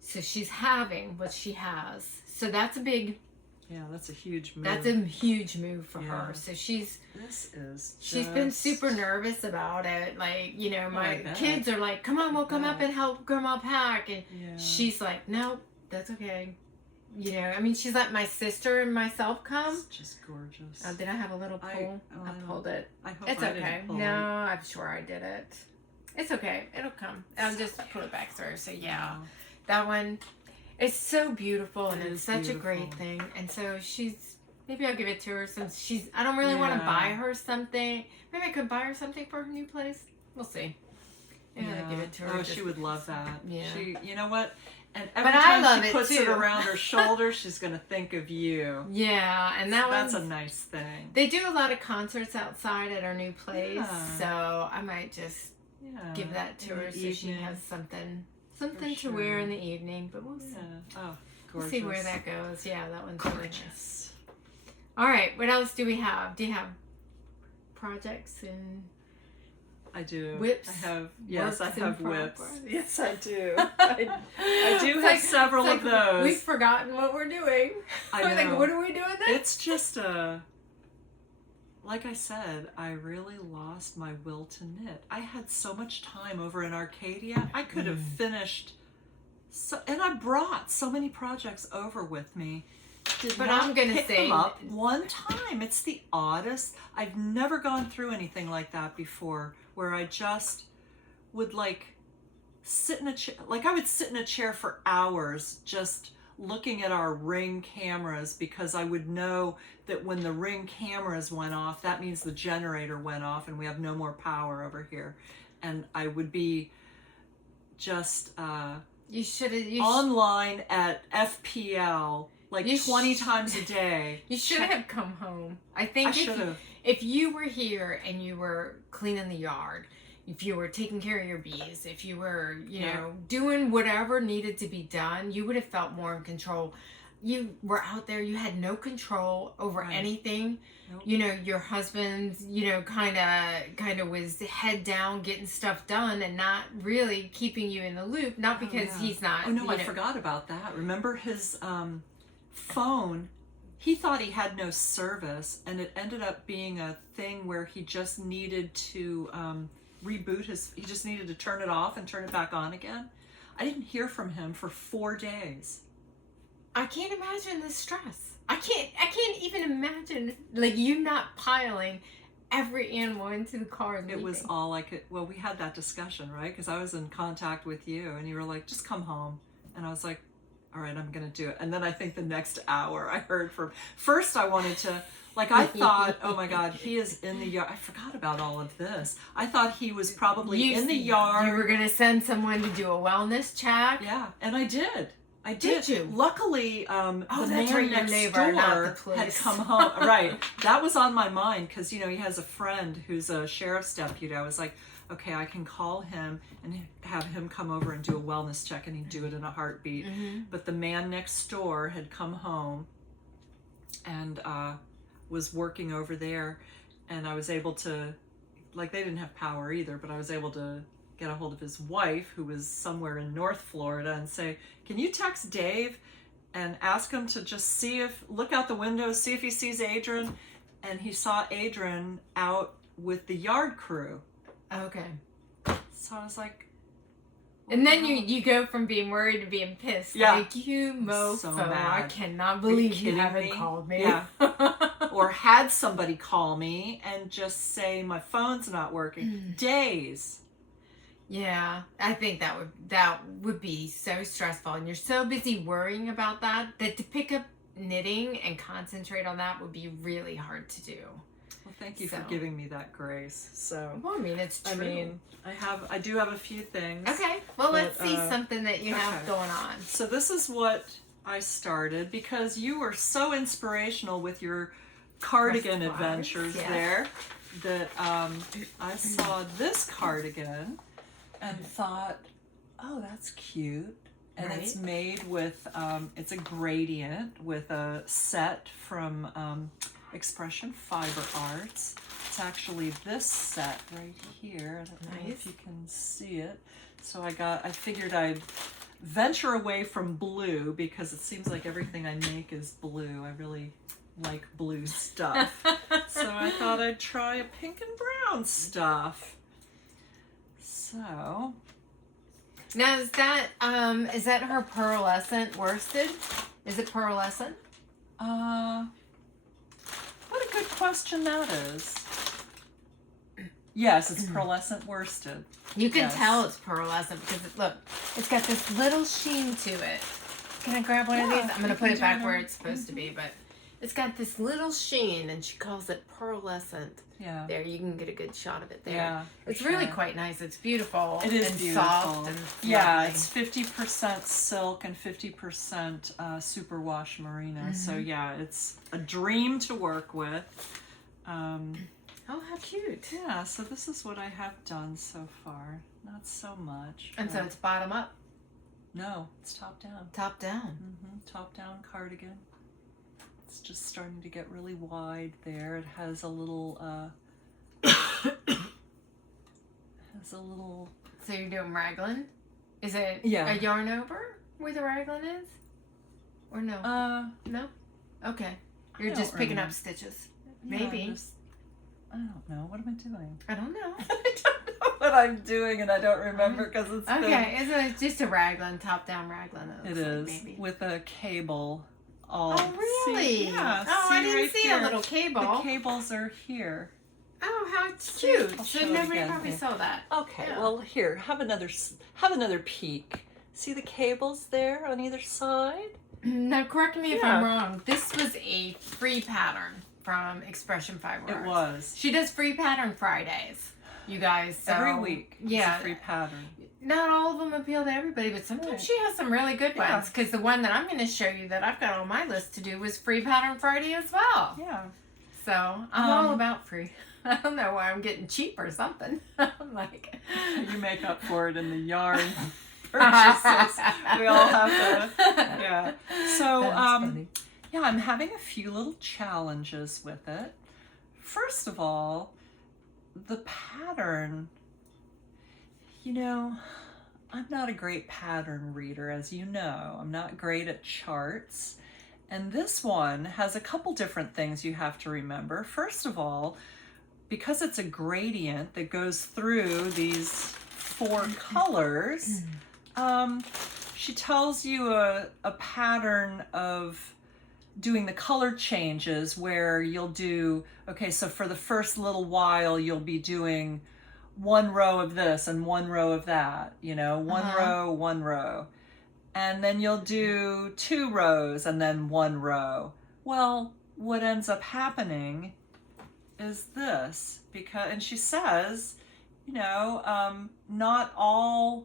So she's having what she has. So that's a big... Yeah, that's a huge move. That's a huge move for her. So she's been super nervous about it. Like, you know, my kids are like, come on, we'll come up and help Grandma pack. And she's like, nope, that's okay. You know, I mean, she's let my sister and myself come. It's just gorgeous. Did I have a little pull? I pulled it. I hope it's okay. Didn't pull no, I'm sure I did it. It's okay. It'll come. I'll just pull it back through. So yeah, that one, it's so beautiful and it's such a great thing. And so maybe I'll give it to her since I don't really want to buy her something. Maybe I could buy her something for her new place. We'll see. Maybe I'll give it to her. Oh, she would love that. Yeah. You know what? And every time she puts it around her shoulder, she's going to think of you. Yeah, and that's a nice thing. They do a lot of concerts outside at our new place, so I might just give that to her so she has something to wear in the evening. But we'll see. Oh, gorgeous. We'll see where that goes. Yeah, that one's gorgeous. All right, what else do we have? Do you have projects and I do. Whips? I have, yes, I Works in have whips. progress. Yes, I do. I do have several of those. We've forgotten what we're doing. I We're like, know. what are we doing next? It's just like I said, I really lost my will to knit. I had so much time over in Arcadia. I could have finished, and I brought so many projects over with me. But I'm gonna pick say them up one time. It's the oddest. I've never gone through anything like that before, where I just would like sit in a chair. Like I would sit in a chair for hours just looking at our Ring cameras, because I would know that when the Ring cameras went off, that means the generator went off and we have no more power over here. And I would be just online at FPL like 20 times a day. You should have come home. I think I should have. If you were here and you were cleaning the yard, if you were taking care of your bees, if you were, you know, doing whatever needed to be done, you would have felt more in control. You were out there, you had no control over anything. Nope. You know, your husband, you know, kind of was head down getting stuff done and not really keeping you in the loop. Not because he's not. Oh no, I forgot about that. Remember his phone? He thought he had no service, and it ended up being a thing where he just needed to reboot he just needed to turn it off and turn it back on again. I didn't hear from him for 4 days. I can't imagine the stress. I can't even imagine like you not piling every animal into the car and It leaving. was all I could. Well, we had that discussion, right? Because I was in contact with you and you were like, just come home. And I was like, all right, I'm going to do it. And then I think the next hour I heard from, first I wanted to, like I thought, oh my God, he is in the yard. I forgot about all of this. I thought he was probably in the yard. You were going to send someone to do a wellness check. Yeah, and I did. Did you? Luckily, the man right, next neighbor, door had come home. Right. That was on my mind because, you know, he has a friend who's a sheriff's deputy. I was like, okay, I can call him and have him come over and do a wellness check, and he'd do it in a heartbeat. Mm-hmm. But the man next door had come home and was working over there, and I was able to, like, they didn't have power either, but I was able to get a hold of his wife, who was somewhere in North Florida, and say, can you text Dave and ask him to just look out the window, see if he sees Adrian? And he saw Adrian out with the yard crew. Okay. So I was like, and then you go from being worried to being pissed. Yeah. Like, you mofo, So mad. I cannot believe you haven't me? called me. Yeah. Or had somebody call me and just say my phone's not working. Days. Yeah, I think that would be so stressful, and you're so busy worrying about that to pick up knitting and concentrate on that would be really hard to do. Well, thank you for giving me that grace. So, well, I mean, it's true. I mean, I do have a few things. Okay, well, let's see something that you have going on. So this is what I started because you were so inspirational with your cardigan adventures there that I saw this cardigan and thought, oh, that's cute. And it's made with, it's a gradient with a set from Expression Fiber Arts. It's actually this set right here. I don't know if you can see it. So I figured I'd venture away from blue because it seems like everything I make is blue. I really like blue stuff. So I thought I'd try a pink and brown stuff. So now is that her pearlescent worsted? Is it pearlescent? What a good question that is. Yes, it's pearlescent worsted. You can tell it's pearlescent because it's got this little sheen to it. Can I grab one of these? I'm gonna put it back where it's supposed to be, but it's got this little sheen, and she calls it pearlescent. Yeah. There, you can get a good shot of it there. Yeah. It's really quite nice. It's beautiful. It is and beautiful. Soft and yeah, it's 50% silk and 50% superwash merino. So yeah, it's a dream to work with. Oh, how cute. Yeah, so this is what I have done so far. Not so much. And so it's bottom up? No, it's top down. Top down. Top down cardigan. It's just starting to get really wide there. It has a little It's a little... So you're doing raglan? Is it Yeah. a yarn over where the raglan is? Or no? No? Okay. You're just picking up stitches. Maybe. I don't know. What am I doing? I don't know. I don't know what I'm doing, and I don't remember because it's okay. It's just a raglan, top-down raglan. It is maybe. With a cable. Oh, really? See, yeah. Oh, see I didn't right see here. a little cable. The cables are here. Oh, how cute! I'll So show it nobody again probably here. saw that. Okay. Yeah. Well, here, have another peek. See the cables there on either side? Now, correct me if I'm wrong. This was a free pattern from Expression Fiber Arts. It was. She does free pattern Fridays, you guys. So, Every week. Yeah. It's a free pattern. Not all of them appeal to everybody, but sometimes she has some really good ones. Because the one that I'm going to show you that I've got on my list to do was Free Pattern Friday as well. Yeah. So I'm all about free. I don't know why I'm getting cheap or something. I'm like... You make up for it in the yarn purchases. We all have to... Yeah. So, yeah, I'm having a few little challenges with it. First of all, the pattern... You know, I'm not a great pattern reader, as you know. I'm not great at charts. And this one has a couple different things you have to remember. First of all, because it's a gradient that goes through these 4 colors, she tells you a pattern of doing the color changes where you'll do, okay, so for the first little while, you'll be doing 1 row of this and 1 row of that, you know, 1 row, 1 row. And then you'll do 2 rows and then 1 row. Well, what ends up happening is this, because, and she says, you know, not all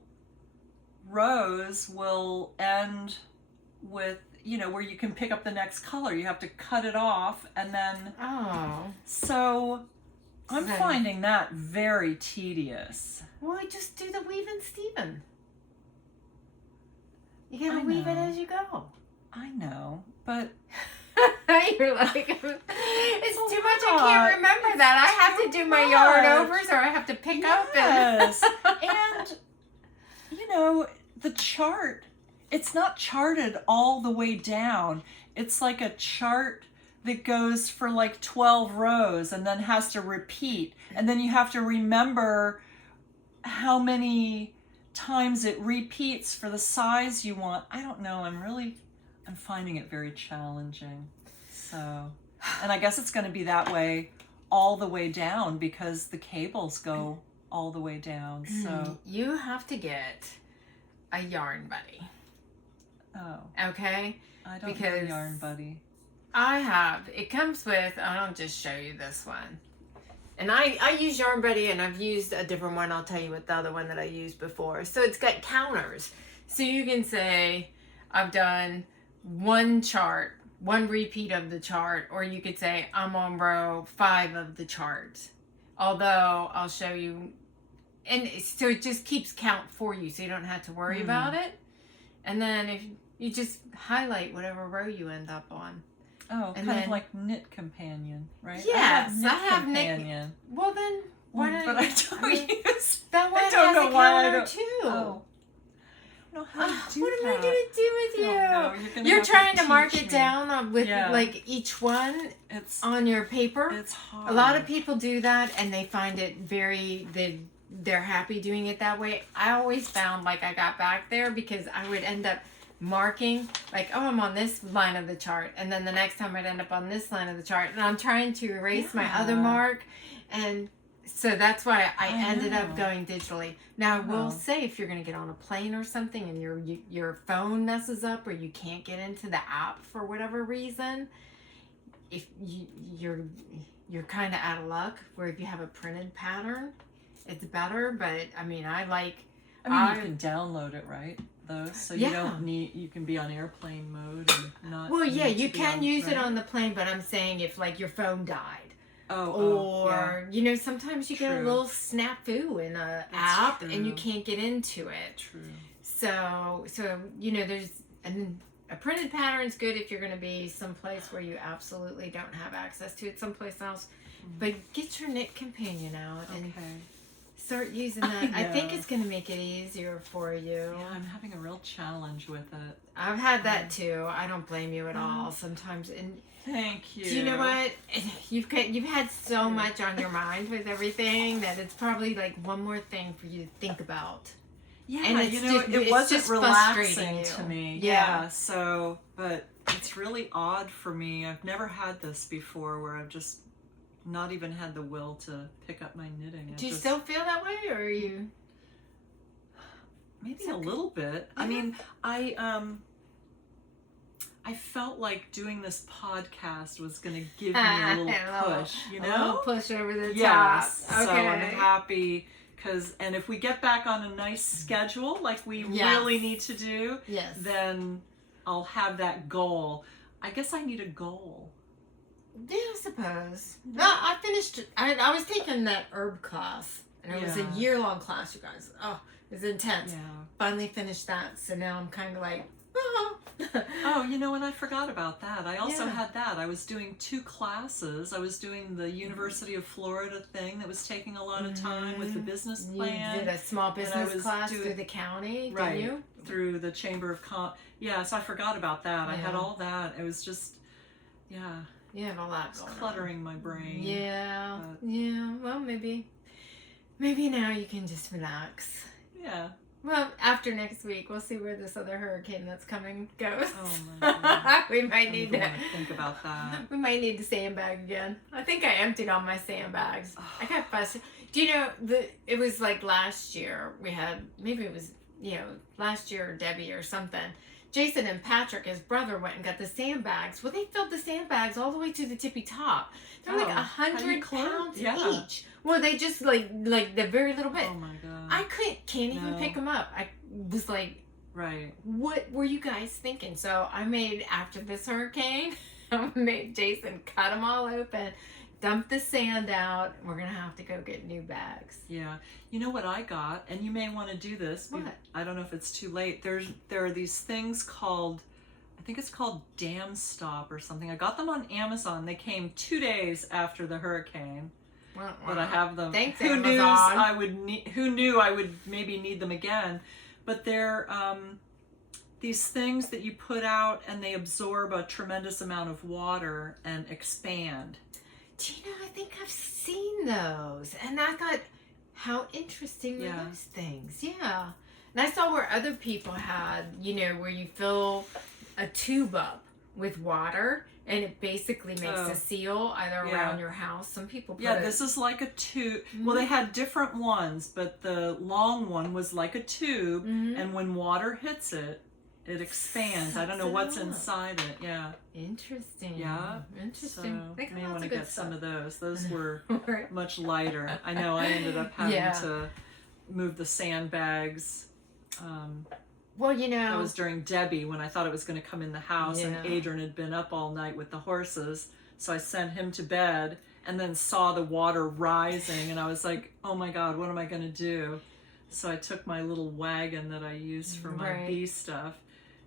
rows will end with, you know, where you can pick up the next color. You have to cut it off and then, so I'm finding that very tedious. Well, just do the weave and Steven. You gotta weave it as you go. I know, but... You're like, it's too much. I can't remember that. I have to do my yarn overs or I have to pick up. And, you know, the chart, it's not charted all the way down. It's like a chart that goes for like 12 rows and then has to repeat. And then you have to remember how many times it repeats for the size you want. I don't know. I'm finding it very challenging. So, and I guess it's going to be that way all the way down because the cables go all the way down. So you have to get a yarn buddy. Oh. Okay? I don't have a yarn buddy. I have. It comes with, I'll just show you this one. And I use Yarn Buddy, and I've used a different one. I'll tell you what the other one that I used before. So it's got counters. So you can say, I've done 1 chart, 1 repeat of the chart, or you could say, I'm on row 5 of the chart. Although, I'll show you, and so it just keeps count for you, so you don't have to worry about it. And then if you just highlight whatever row you end up on. Oh, and kind of like Knit Companion, right? Yes, I have Knit Companion. Well then, why but I don't use. That one I don't has know a why counter I don't. too. Oh. I don't know how to do what am I gonna do with you? No, you're trying to mark it down with like each one it's on your paper. It's hard. A lot of people do that and they find it they're happy doing it that way. I always found like I got back there because I would end up marking like, oh, I'm on this line of the chart, and then the next time I'd end up on this line of the chart, and I'm trying to erase my other mark, and so that's why I ended up going digitally. Now I will say, if you're going to get on a plane or something and your phone messes up or you can't get into the app for whatever reason, if you're kind of out of luck, where if you have a printed pattern, it's better. But I mean, you can download it, right? Those, so you don't need, you can be on airplane mode and not. Well, yeah, you can use it on the plane, but I'm saying if like your phone died. You know, sometimes you get a little snafu in a app and you can't get into it. True. So you know, there's a printed pattern's good if you're going to be someplace where you absolutely don't have access to it someplace else. But get your Knit Companion out and start using that. I think it's going to make it easier for you. Yeah, I'm having a real challenge with it. I've had that too. I don't blame you at all sometimes. And thank you. do you know what? You've had so much on your mind with everything that it's probably like one more thing for you to think about. Yeah, and it's it wasn't just relaxing to me. Yeah. So, but it's really odd for me. I've never had this before where I've just not even had the will to pick up my knitting. Do you still feel that way, or are you? Maybe a little bit. Yeah. I mean, I felt like doing this podcast was going to give me a little push, you know? A little push over the top. Yes. Okay. So I'm happy and if we get back on a nice schedule, like we really need to do, then I'll have that goal. I guess I need a goal. Yeah, I suppose. No, I finished. I was taking that herb class, and it was a year-long class, you guys. Oh, it was intense. Yeah. Finally finished that, so now I'm kind of like, Oh, you know, and I forgot about that. I also had that. I was doing 2 classes. I was doing the University of Florida thing that was taking a lot of time with the business plan. You did a small business class through the county, didn't you? Through the Chamber of Yeah, so I forgot about that. I had all that. It was just, you have a lot going cluttering my brain. Yeah. Yeah. Well, maybe now you can just relax. Yeah. Well, after next week, we'll see where this other hurricane that's coming goes. Oh my God. We might need to think about that. We might need to sandbag again. I think I emptied all my sandbags. I got busted. Do you know it was like last year we had, maybe it was, last year or Debbie or something. Jason and Patrick, his brother, went and got the sandbags. Well, they filled the sandbags all the way to the tippy top. They're like 100 pounds each. Well, they just like the very little bit. Oh my God. I can't even pick them up. I was like, what were you guys thinking? So I made, after this hurricane, I made Jason cut them all open, dump the sand out. We're going to have to go get new bags. Yeah. You know what I got? And you may want to do this. What? I don't know if it's too late. There are these things called, I think it's called Dam Stop or something. I got them on Amazon. They came 2 days after the hurricane. But I have them. Thanks, Who Amazon. Who knew I would maybe need them again? But they're these things that you put out and they absorb a tremendous amount of water and expand. Do you know, I think I've seen those. And I thought, how interesting are those things? Yeah. And I saw where other people had, where you fill a tube up with water and it basically makes a seal either around your house. Some people put this is like a tube. Well, they had different ones, but the long one was like a tube, and when water hits it, it expands. I don't know what's inside it. Yeah. Interesting. Yeah. Interesting. So you may want to get some of those. Those were much lighter. I know I ended up having to move the sandbags. Well, that was during Debbie when I thought it was going to come in the house, and Adrian had been up all night with the horses. So I sent him to bed and then saw the water rising, and I was like, oh my God, what am I going to do? So I took my little wagon that I use for my bee stuff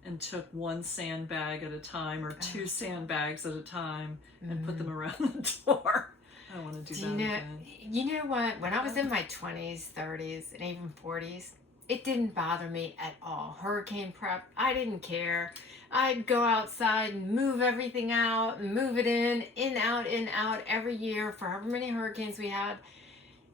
and took 1 sandbag at a time or 2 sandbags at a time and put them around the door. I don't want to do that again. You know what? When I was in my 20s, 30s, and even 40s, it didn't bother me at all. Hurricane prep, I didn't care. I'd go outside and move everything out and move it in, out, every year for however many hurricanes we had.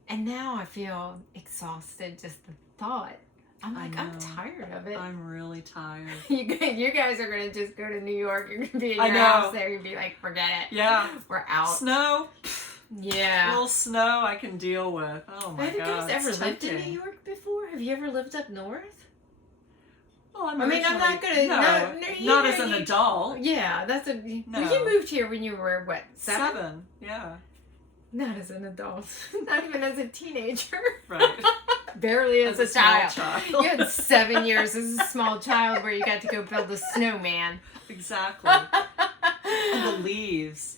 And now I feel exhausted, just the thought. I'm tired of it. I'm really tired. You guys are going to just go to New York. You're going to be in your house there. You'll be like, forget it. Yeah. We're out. Snow. Yeah. A little snow I can deal with. Oh my God. Have you guys ever lived in New York before? Have you ever lived up north? Well, I'm not going to... Not as an adult. Yeah, that's a... No. Well, you moved here when you were, what, 7? Yeah. Not as an adult. Not even as a teenager. Right. Barely as a child. You had 7 years as a small child where you got to go build a snowman. Exactly. And the leaves.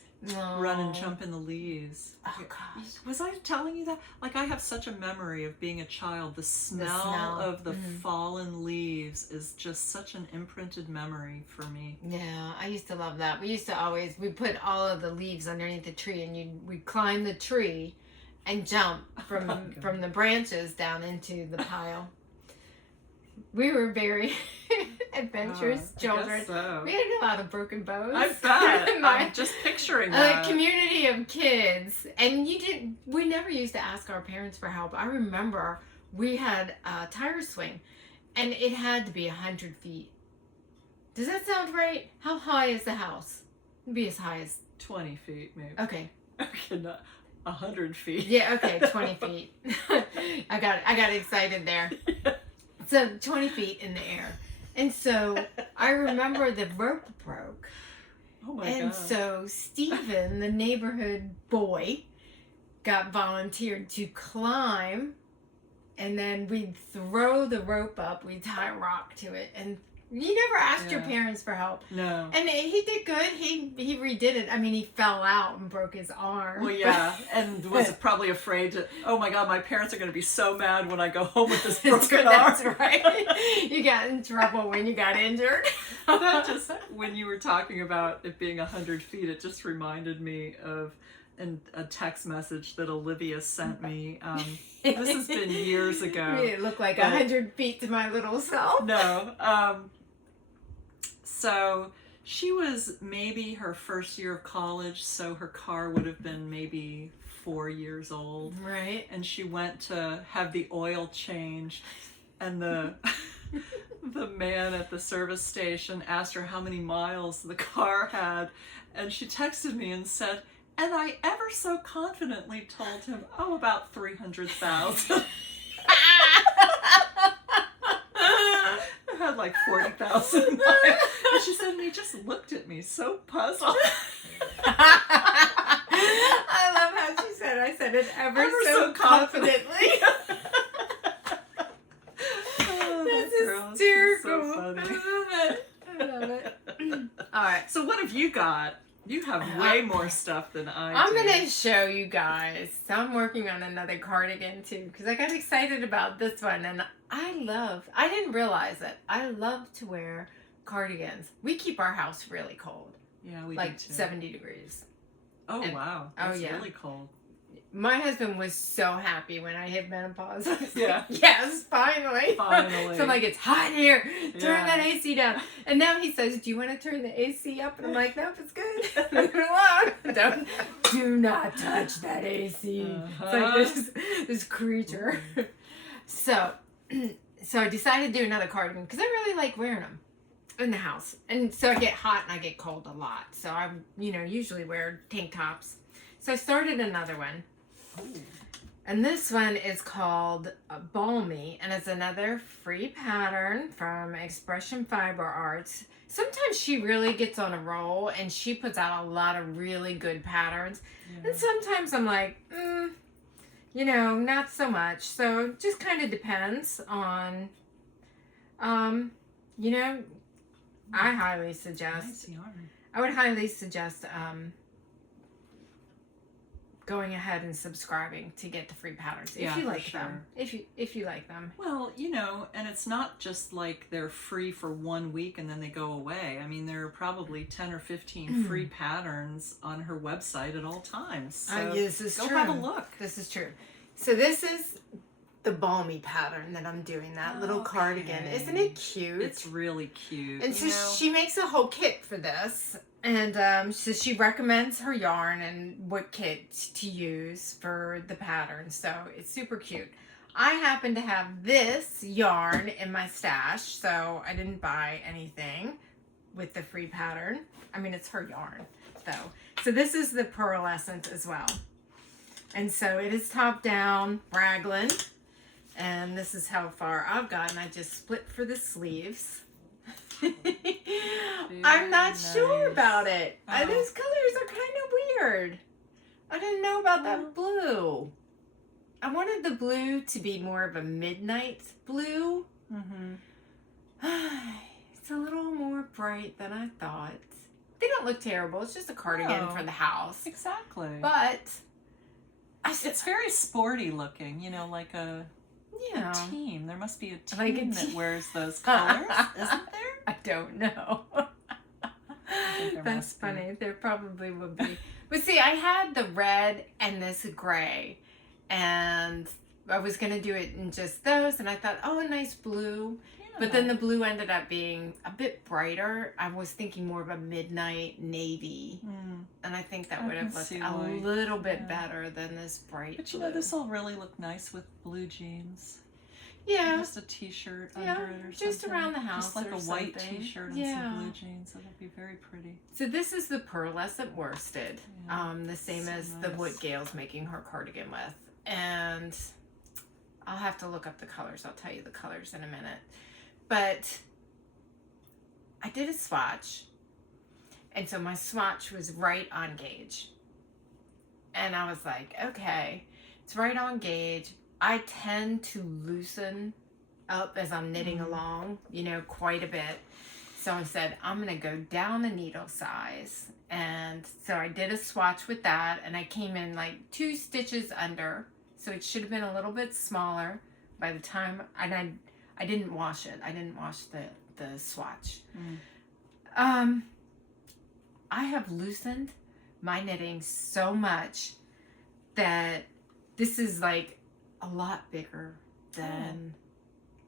Run and jump in the leaves. Oh, gosh. Was I telling you that? Like, I have such a memory of being a child. The smell of the fallen leaves is just such an imprinted memory for me. Yeah, I used to love that. We used to we put all of the leaves underneath the tree, and we'd climb the tree, and jump from the branches down into the pile. We were very adventurous children. So. We had a lot of broken bows. I bet. I'm just picturing that. A community of kids. And we never used to ask our parents for help. I remember we had a tire swing, and it had to be 100 feet. Does that sound right? How high is the house? It'd be as high as 20 feet, maybe. Okay. Okay, not 100 feet. Yeah, okay, 20 feet. I got excited there. So 20 feet in the air. And so I remember the rope broke. Oh my God. And so Stephen, the neighborhood boy, got volunteered to climb, and then we'd throw the rope up, we'd tie a rock to it, and you never asked your parents for help. No. And he did good. He redid it. I mean, he fell out and broke his arm. Well, yeah, and was probably afraid to, oh my God, my parents are going to be so mad when I go home with this broken arm. That's right. You got in trouble when you got injured. That just, when you were talking about it being 100 feet, it just reminded me of a text message that Olivia sent me. This has been years ago. It looked like 100 feet to my little self. No. So she was maybe her first year of college, so her car would have been maybe 4 years old. Right. And she went to have the oil changed, and the man at the service station asked her how many miles the car had, and she texted me and said, and I ever so confidently told him, oh, about 300,000. It had like 40,000 miles. And she said, and he just looked at me so puzzled. I love how she said, I said it ever so confidently. Oh, that's hysterical. So funny. I love it. All right. So what have you got? You have way more stuff than I do. I'm going to show you guys. So I'm working on another cardigan too, because I got excited about this one, and I didn't realize it, I love to wear cardigans. We keep our house really cold. Yeah, we like do too. 70 degrees. Oh, wow. That's really cold. My husband was so happy when I hit menopause. Yeah. Yes, finally. Finally. So I'm like, it's hot here. Turn that AC down. And now he says, do you want to turn the AC up? And I'm like, nope, it's good. Leave it alone. Do not touch that AC. It's like this creature. So I decided to do another cardigan because I really like wearing them in the house. And so I get hot and I get cold a lot. So I, usually wear tank tops. So I started another one. Ooh. And this one is called Balmy, and it's another free pattern from Expression Fiber Arts. Sometimes she really gets on a roll and she puts out a lot of really good patterns. Yeah. And sometimes I'm like, not so much. So it just kind of depends on, I highly suggest, Nice yarn. I would highly suggest, going ahead and subscribing to get the free patterns if you like them. If you like them. Well, and it's not just like they're free for 1 week and then they go away. I mean, there are probably 10 or 15 free patterns on her website at all times. So this is go true. have a look. This is true. So this is the Balmy pattern that I'm doing, that little cardigan. Isn't it cute? It's really cute. And so she makes a whole kit for this. And so she recommends her yarn and what kit to use for the pattern. So it's super cute. I happen to have this yarn in my stash, so I didn't buy anything with the free pattern. I mean, it's her yarn, though. So this is the Pearlescent as well. And so it is top down raglan. And this is how far I've gotten. I just split for the sleeves. I'm not sure about it. Oh. Those colors are kind of weird. I didn't know about that blue. I wanted the blue to be more of a midnight blue. It's a little more bright than I thought. They don't look terrible. It's just a cardigan for the house. Exactly. But it's very sporty looking, like a team. There must be a team that wears those colors, isn't there? I don't know. That's funny. There probably would be. But see, I had the red and this gray. and I was going to do it in just those, and I thought, oh, a nice blue. Yeah. But then the blue ended up being a bit brighter. I was thinking more of a midnight navy. And I think that would have looked a little bit better than this bright But you blue. know, this will really look nice with blue jeans. Yeah. Just a t-shirt under it or something. Just around the house. Just like or a white something. t-shirt and some blue jeans. It'll be very pretty. So this is the pearlescent worsted. The same as nice. the what Gayle's making her cardigan with. And I'll have to look up the colors. I'll tell you the colors in a minute. But I did a swatch. And so my swatch was right on gauge. And I was like, okay, it's right on gauge. I tend to loosen up as I'm knitting along, you know, quite a bit. So I said, I'm going to go down the needle size. And so I did a swatch with that, and I came in like 2 stitches under. So it should have been a little bit smaller by the time, and I didn't wash it. I didn't wash the swatch. I have loosened my knitting so much that this is like a lot bigger than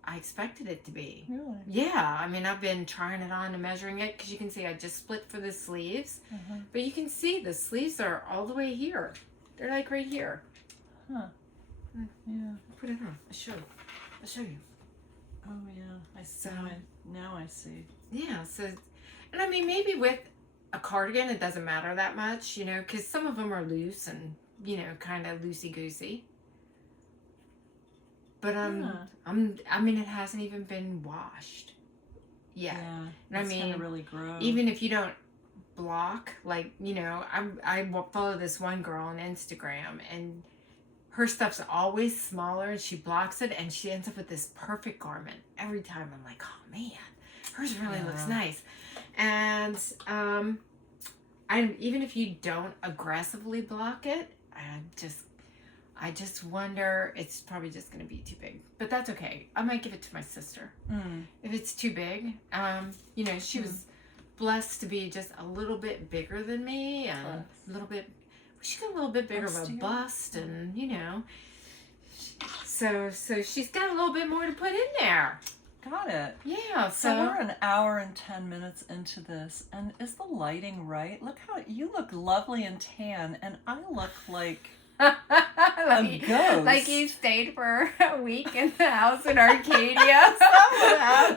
I expected it to be. Really? Yeah, I mean, I've been trying it on and measuring it, because you can see I just split for the sleeves. But you can see the sleeves are all the way here. They're like right here. Huh. Yeah. Put it on. I'll show you. Oh, yeah. I see. So- Now I see. Yeah, so, and I mean, maybe with a cardigan, it doesn't matter that much, you know, because some of them are loose and, you know, kind of loosey-goosey. But I mean, it hasn't even been washed yet. Yeah. And I It's mean, gonna really grow. even if you don't block, like, you know, I follow this one girl on Instagram, and her stuff's always smaller, and she blocks it, and she ends up with this perfect garment every time. I'm like, oh man, hers really looks nice. And even if you don't aggressively block it, I just wonder, it's probably just going to be too big. But that's okay. I might give it to my sister. If it's too big, you know, she was blessed to be just a little bit bigger than me, and a little bit, she got a little bit bigger of a bust, and, you know, so she's got a little bit more to put in there. Got it. Yeah, So we're an hour and 10 minutes into this, and is the lighting right? Look how you look lovely and tan, and I look like a ghost. Like you stayed for a week in the house in Arcadia.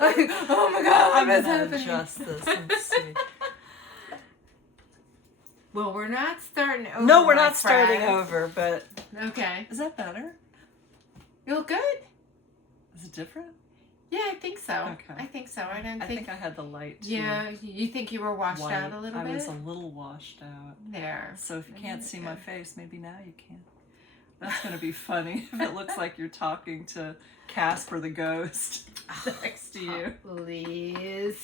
Like, oh my God, I'm what's gonna happening? adjust this and see. Well, we're not starting over. No, we're my not starting friend. over, but Okay. is that better? You look good? Is it different? Yeah, I think so. Okay. I think so. I I think I had the light too. Yeah, you think you were washed white. out a little bit? I was a little washed out. There. So if you can't see my face, maybe now you can. That's going to be funny if it looks like you're talking to Casper the ghost next to you. Please.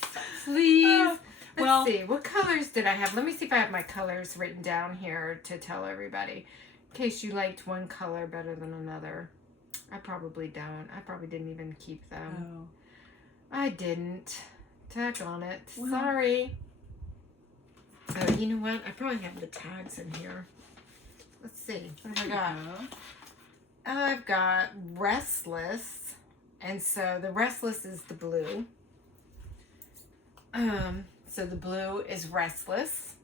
Well, Let's see. What colors did I have? Let me see if I have my colors written down here to tell everybody. In case you liked one color better than another. I probably don't. I probably didn't even keep them. oh, I didn't. Tag on it. Well- Sorry. Oh, you know what? I probably have the tags in here. Let's see. What have I got? I've got Restless. And so the Restless is the blue. So the blue is Restless.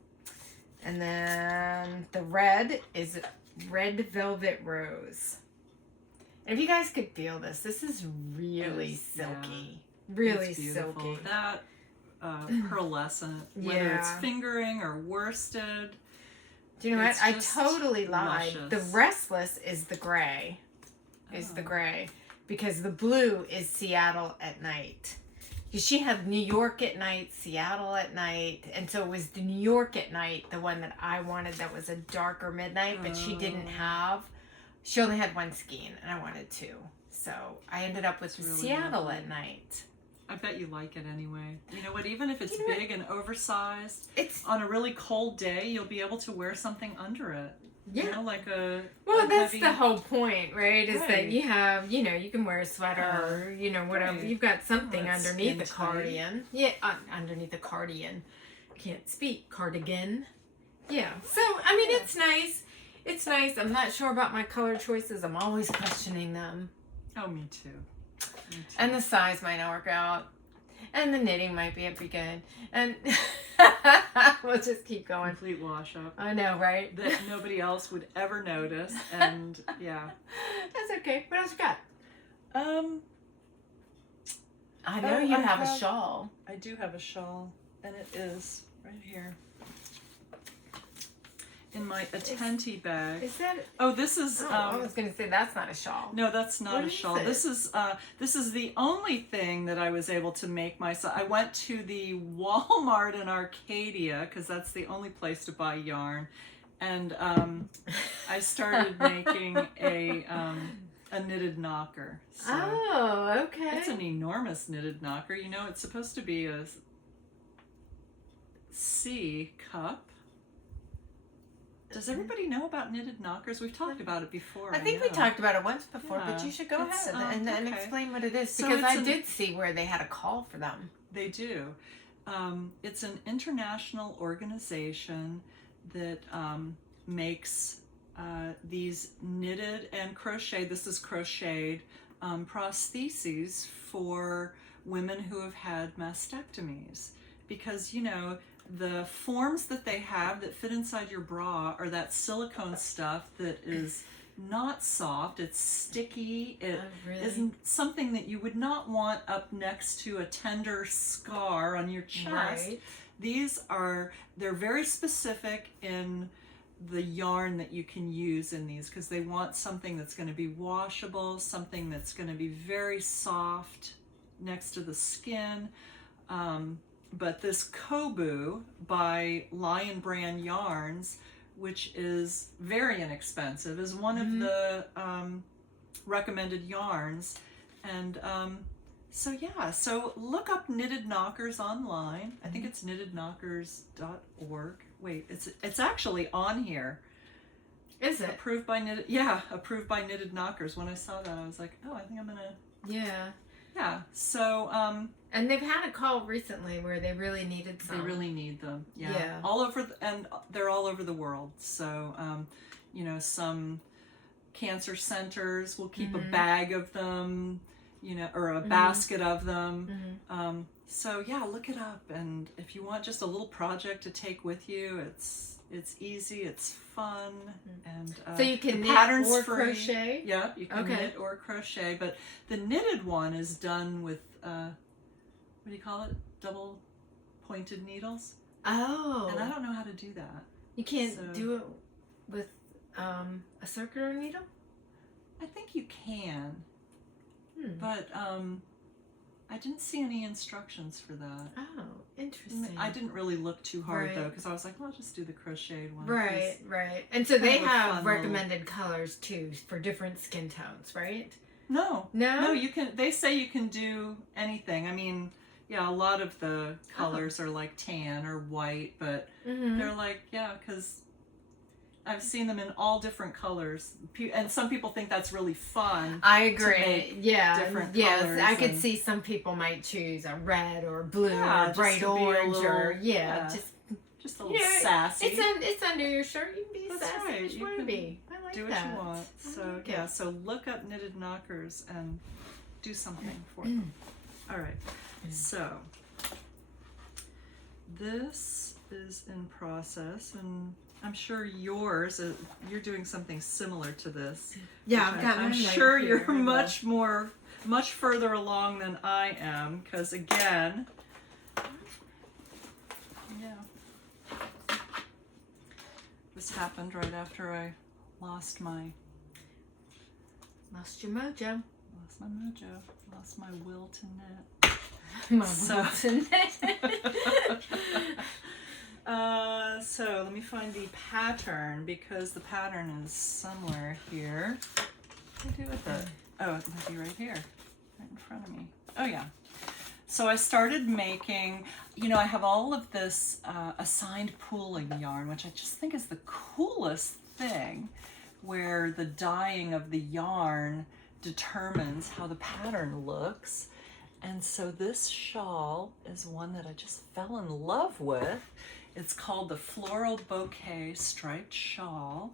And then the red is Red Velvet Rose. And if you guys could feel this is really silky. Really it's beautiful. silky. That pearlescent, whether it's Yeah. fingering or worsted. Do you know what? It's I just totally lied. luscious. The Restless is the gray. Because the blue is Seattle at night. Because she had New York at night, Seattle at night, and so it was the New York at night, the one that I wanted that was a darker midnight, but she didn't have. She only had one skein, and I wanted two. So I ended up with really Seattle lovely. at night. I bet you like it anyway. You know what? Even if it's You know what? big and oversized, It's on a really cold day, you'll be able to wear something under it. yeah. You know, like a Well, that's heavy, the whole point, right? Is that Right. you have, you know, you can wear a sweater or, you know, whatever. Right. You've got something Well, it's underneath the skin tight. cardigan. Yeah, underneath the cardigan. Can't speak. Cardigan. Yeah. So, I mean, it's nice. It's nice. I'm not sure about my color choices. I'm always questioning them. Oh, me too. Me too. And the size might not work out. And the knitting might be good. And we'll just keep going. Complete wash up. I know, right? That nobody else would ever notice. And yeah. That's okay. What else you got? I know Oh, you I have a have- shawl. I do have a shawl, and it is right here in my attente bag. Is that? Oh, this is. I was gonna say that's not a shawl. No, that's not What a is shawl. it? This is the only thing that I was able to make myself. I went to the Walmart in Arcadia because that's the only place to buy yarn, and I started making a knitted knocker. So Oh, okay. it's an enormous knitted knocker. You know, it's supposed to be a C cup. Does everybody know about knitted knockers? We've talked about it before. I think we know. talked about it once before, but Yeah. you should go It's, ahead and okay. explain what it is So because it's I did see where they had a call for them. They do. It's an international organization that makes these knitted and crocheted, this is crocheted, prostheses for women who have had mastectomies. Because, you know, the forms that they have that fit inside your bra are that silicone stuff that is not soft, it's sticky, it isn't something that you would not want up next to a tender scar on your chest. Right. They're very specific in the yarn that you can use in these because they want something that's going to be washable, something that's going to be very soft next to the skin. But this Kobu by Lion Brand Yarns, which is very inexpensive, is one of the recommended yarns. And so look up knitted knockers online. I think it's knittedknockers.org. Wait, it's actually on here. Is it? Approved by Knitted Knockers. When I saw that, I was like, oh, I think I'm gonna. Yeah. Yeah. So And they've had a call recently where they really needed some. they really need them. Yeah. Yeah. All over, and they're all over the world. So you know, some cancer centers will keep a bag of them, you know, or a basket of them. So yeah, look it up, and if you want just a little project to take with you, it's easy, it's fun, and So you can knit patterns or free. crochet? Yeah, you can Okay. knit or crochet, but the knitted one is done with what do you call it? Double pointed needles. Oh. And I don't know how to do that. You can't So- do it with a circular needle? I think you can, Hmm. but I didn't see any instructions for that. Oh, interesting. I didn't really look too hard though, Right. because I was like, well, I'll just do the crocheted one. 'cause- Right, right. And so they Kind of a have fun little- recommended colors too for different skin tones, right? No, No? you can. They say you can do anything. I mean, yeah, a lot of the colors are like tan or white, but Mm-hmm. they're like, yeah, because I've seen them in all different colors, and some people think that's really fun. I agree. make Yeah. different yes, colors I could and- see some people might choose a red or blue Yeah, or just bright to be a orange or little- yeah, just a little Yeah, sassy. it's under your shirt. You can be That's sassy right, as you you want to can be. I like do what that. you want. I So like yeah, it. so look up knitted knockers and do something for them. All right, so this is in process, and I'm sure yours. You're doing something similar to this. Yeah, which I've got I'm mine right sure here. you're much further along than I am, because again, yeah, this happened right after I lost my Lost your mojo. mojo, lost my will to knit. My So- Wilton. So let me find the pattern, because the pattern is somewhere here. What do I do with it? Oh, it might be right here, right in front of me. Oh yeah. So I started making, you know, I have all of this assigned pooling yarn, which I just think is the coolest thing, where the dyeing of the yarn determines how the pattern looks. And so this shawl is one that I just fell in love with. It's called the Floral Bouquet Striped Shawl.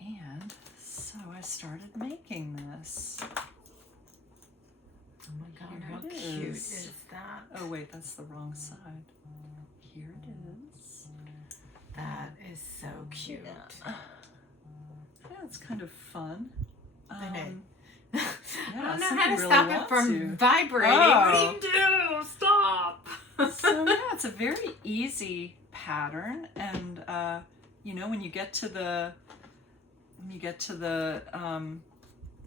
And so I started making this. Oh my God, Here how it cute is. is that? Oh wait, that's the wrong side. Here it is. That is so cute. Yeah, it's kind of fun. I know. Yeah, I don't know some how to really stop it want from to. vibrating. Oh. What do you do? Stop. So yeah, it's a very easy pattern, and you know, when you get to the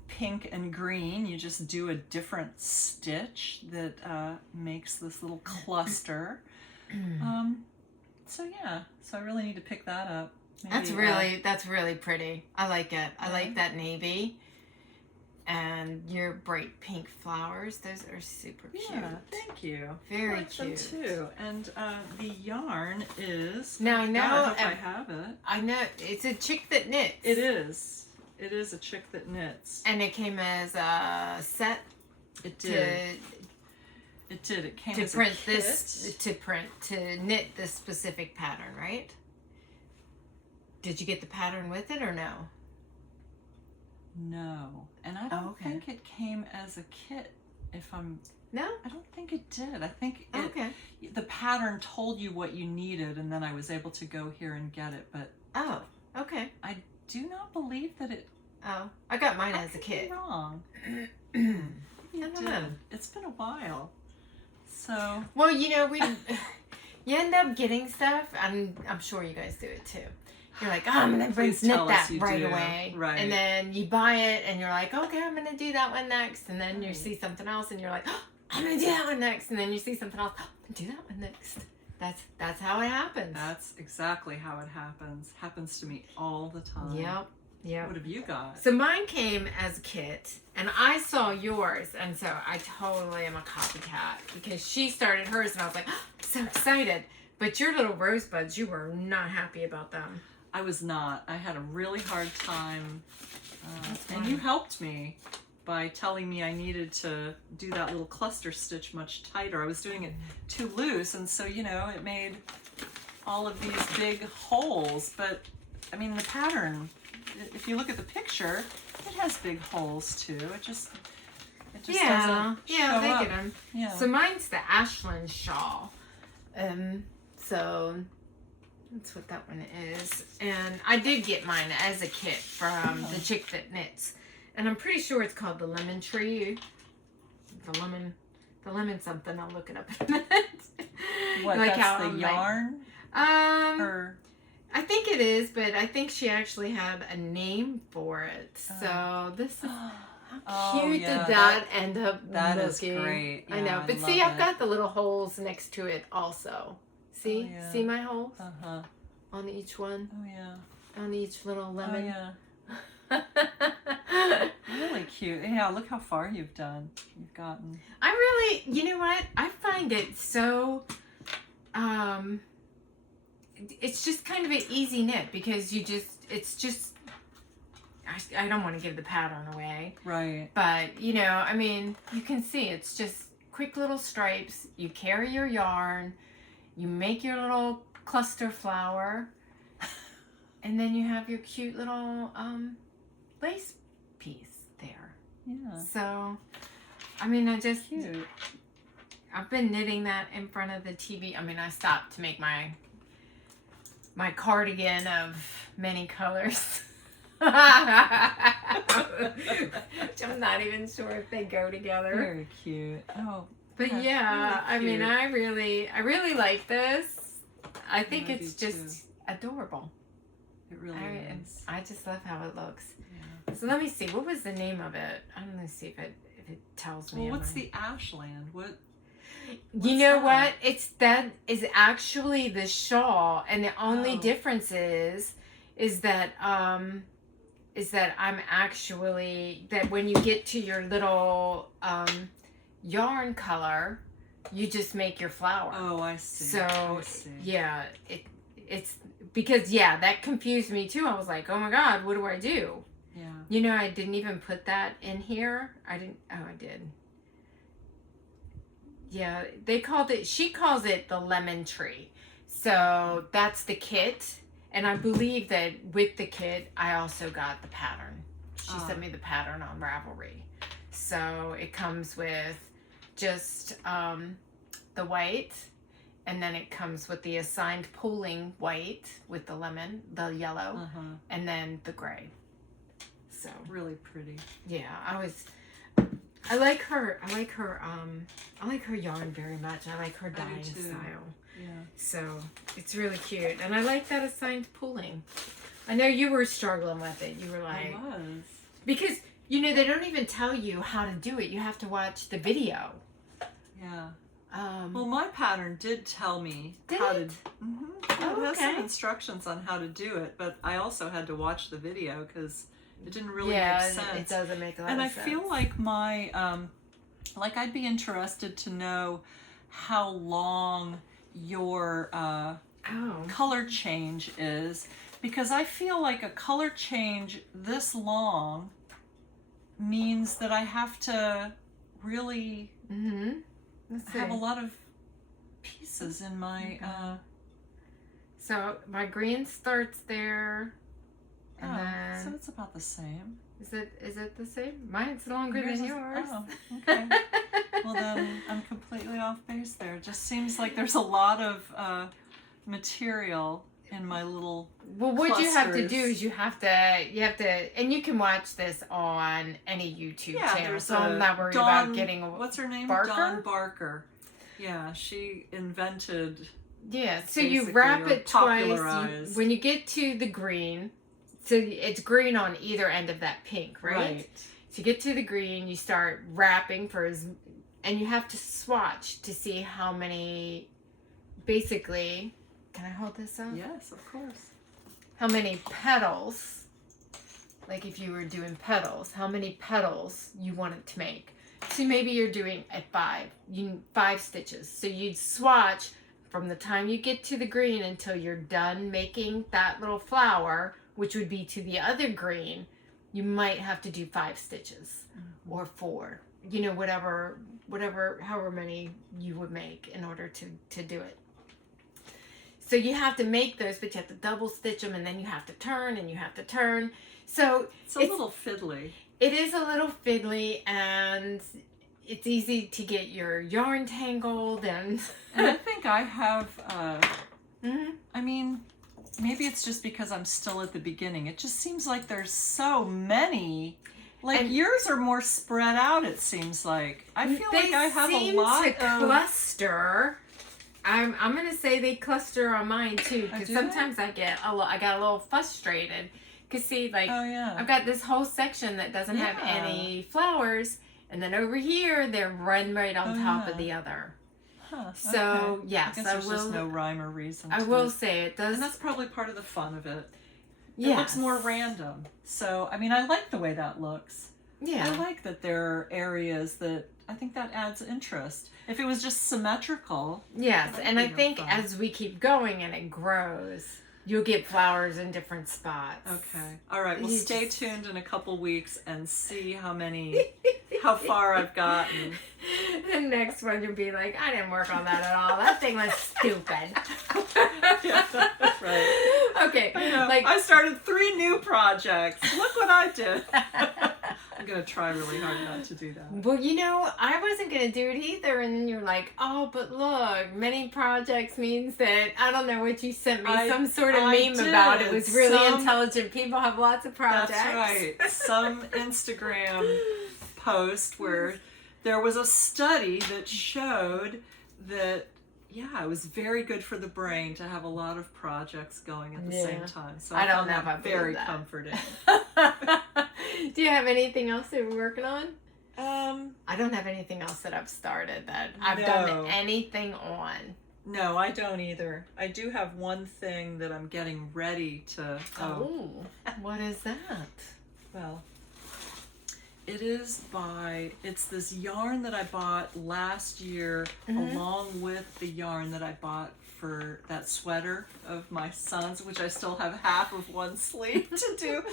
pink and green, you just do a different stitch that makes this little cluster. So yeah, so I really need to pick that up. Maybe, That's really pretty. I like it. I like that navy. And your bright pink flowers, those are super cute. Yeah, thank you. Very I like cute. them too. And the yarn is. Now I know. I hope I have it. I know it's a chick that knits. It is. It is a chick that knits. And it came as a set. It did. It did. It came as a kit. To knit this specific pattern, right? Did you get the pattern with it or no? No, and I don't think it came as a kit. No, I don't think it did. I think it, the pattern told you what you needed, and then I was able to go here and get it. But I do not believe that it. Oh, I got mine as a kit. Be wrong. You did. It's been a while. So well, you know, you end up getting stuff, and I'm sure you guys do it too. You're like, oh, I'm gonna knit that right away, right? And then you buy it, and you're like, okay, I'm gonna do that one next, and then you see something else, and you're like, oh, I'm gonna do that one next, and then you see something else, oh, I'm gonna do that one next. That's how it happens. That's exactly how it happens. Happens to me all the time. Yep. What have you got? So mine came as a kit, and I saw yours, and so I totally am a copycat because she started hers, and I was like, oh, I'm so excited. But your little rosebuds, you were not happy about them. I was not. I had a really hard time, and you helped me by telling me I needed to do that little cluster stitch much tighter. I was doing it too loose, and so, you know, it made all of these big holes. But, I mean, the pattern, if you look at the picture, it has big holes too. It just doesn't show up. Get them. Yeah. So mine's the Ashlyn shawl. So that's what that one is. And I did get mine as a kit from the chick that knits. And I'm pretty sure it's called the Lemon Tree. The lemon something. I'll look it up in a minute. What, like that's the yarn? Or I think it is, but I think she actually had a name for it. So this is how cute did that end up looking? That is great. Yeah, I know. But see, I've got the little holes next to it also. See? Oh, yeah. See my holes? Uh-huh. On each one? Oh, yeah. On each little lemon? Oh, yeah. Really cute. Yeah, look how far you've gotten. I really, you know what? I find it so, it's just kind of an easy knit because I don't want to give the pattern away. Right. But, you know, I mean, you can see it's just quick little stripes. You carry your yarn. You make your little cluster flower. And then you have your cute little lace piece there. Yeah. So, I mean, Cute. I've been knitting that in front of the TV. I mean, I stopped to make my cardigan of many colors. Which I'm not even sure if they go together. Very cute. Oh. But yeah, really I mean, I really like this. I think I it's do just adorable. It really is. I just love how it looks. Yeah. So let me see. What was the name of it? I'm gonna see if it tells me. Well, what's the Ashland? What's you know that? what? That is actually the shawl, and the only difference is that I'm actually that when you get to your little yarn color, you just make your flower. Oh, I see. So I see. yeah, it's because that confused me too. I was like, oh my god, what do I do? Yeah. You know, I didn't even put that in here. I didn't. Oh, I did. Yeah, she calls it the Lemon Tree. So that's the kit. And I believe that with the kit, I also got the pattern. She sent me the pattern on Ravelry. So it comes with just the white, and then it comes with the assigned pooling white with the lemon, the yellow, and then the gray. So really pretty. Yeah, I like her yarn very much. I like her dyeing style. Yeah. So it's really cute. And I like that assigned pooling. I know you were struggling with it. You were like... I was. Because, you know, they don't even tell you how to do it. You have to watch the video. Yeah. Well, my pattern did tell me how to... It has some instructions on how to do it, but I also had to watch the video because it didn't really make sense. It doesn't make a lot and of I sense. feel like my... like, I'd be interested to know how long your color change is, because I feel like a color change this long means that I have to really have a lot of pieces in my so my green starts there, and then... so it's about the same. Is it the same? Mine's longer than yours. Oh, okay. Well, then I'm completely off base there. It just seems like there's a lot of material in my little what you have to do is you have to, and you can watch this on any YouTube channel. So I'm not worried about getting what's her name? Barker? Dawn Barker. Yeah, she invented. Yeah, so you wrap it twice. When you get to the green, so it's green on either end of that pink, right? So you get to the green, you start wrapping and you have to swatch to see how many, basically, can I hold this up? Yes, of course. How many petals, like if you were doing petals, how many petals you want it to make. So maybe you're doing at 5 stitches. So you'd swatch from the time you get to the green until you're done making that little flower, which would be to the other green. You might have to do 5 stitches or 4, you know, however many you would make in order to do it. So you have to make those, but you have to double stitch them, and then you have to turn, and you have to turn. So it's a little fiddly. It is a little fiddly, and it's easy to get your yarn tangled. And I think I have, I mean, maybe it's just because I'm still at the beginning. It just seems like there's so many. Like, yours are more spread out, it seems like. I feel like I have a lot to cluster. I'm going to say they cluster on mine, too, because sometimes I got a little frustrated. Because, see, like, I've got this whole section that doesn't have any flowers, and then over here, they're right on top of the other. Huh, so, yes, I guess there's just no rhyme or reason I will say it does. And that's probably part of the fun of it. It looks more random. So, I mean, I like the way that looks. Yeah. I like that there are areas that, I think that adds interest. If it was just symmetrical. Yes, and I think as we keep going and it grows, you'll get flowers in different spots. Okay. All right. Well, stay tuned in a couple weeks and see how far I've gotten. The next one you'll be like, I didn't work on that at all. That thing was stupid. Yeah, right. Okay. I started 3 new projects. Look what I did. I'm going to try really hard not to do that. Well, you know, I wasn't going to do it either. And then you're like, oh, but look, many projects means that, I don't know what you sent me, some sort of meme about. It was really intelligent. People have lots of projects. That's right. Some Instagram post where there was a study that showed that, it was very good for the brain to have a lot of projects going at the same time. So I found that very comforting. Do you have anything else that you're working on? I don't have anything else that I've started that I've done anything on. No, I don't either. I do have one thing that I'm getting ready to... Oh, what is that? Well, it's this yarn that I bought last year along with the yarn that I bought for that sweater of my son's, which I still have half of one sleeve to do,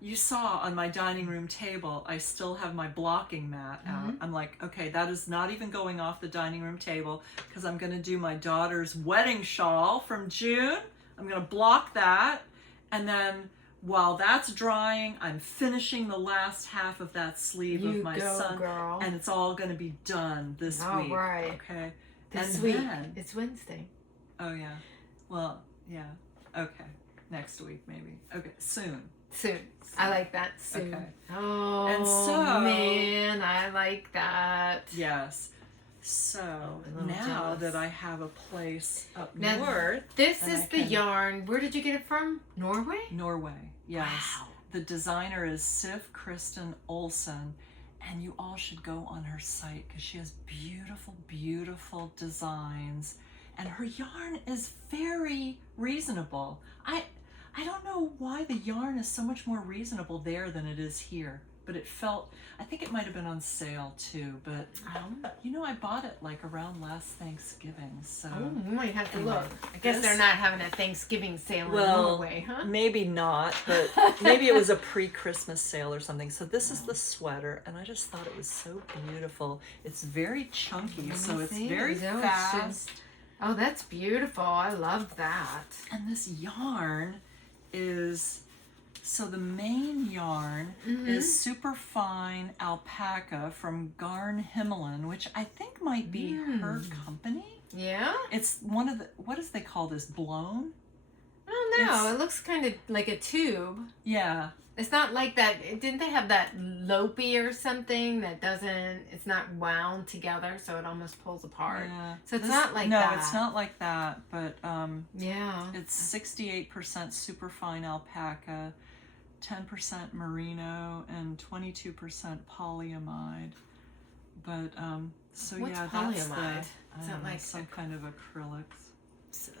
you saw on my dining room table, I still have my blocking mat out. I'm like, okay, that is not even going off the dining room table because I'm going to do my daughter's wedding shawl from June. I'm going to block that, and then while that's drying, I'm finishing the last half of that sleeve of my son, girl. and it's all going to be done this week. All right. Okay. This and week. Then, it's Wednesday. oh yeah. Well, yeah. Okay. Next week maybe. Okay. Soon. I like that. Soon. Okay. Oh, and so, man, I like that. Yes. So now that I have a place up now, north, this is the yarn. Where did you get it from? Norway? Norway, yes. Wow. The designer is Kristin Olsen, and you all should go on her site because she has beautiful, beautiful designs, and her yarn is very reasonable. I don't know why the yarn is so much more reasonable there than it is here. But it felt, I think it might have been on sale too, but you know, I bought it like around last Thanksgiving, so. Oh, we might have to anyway, look. I guess they're not having a Thanksgiving sale in Norway, huh? Maybe not, but maybe it was a pre-Christmas sale or something. So this is the sweater, and I just thought it was so beautiful. It's very chunky, so it's very fast. Oh, that's beautiful. I love that. And this yarn is... So the main yarn is Superfine Alpaca from Garnhimmelen, which I think might be her company. Yeah? It's one of the, what does they call this, blown? I don't know. It looks kind of like a tube. Yeah. It's not like that. Didn't they have that lopey or something that doesn't, it's not wound together, so it almost pulls apart. Yeah. So it's not like that. No, it's not like that, but yeah. It's 68% Superfine Alpaca, 10% Merino, and 22% polyamide. But so what's yeah, polyamide? That's Is that like some kind of acrylics. So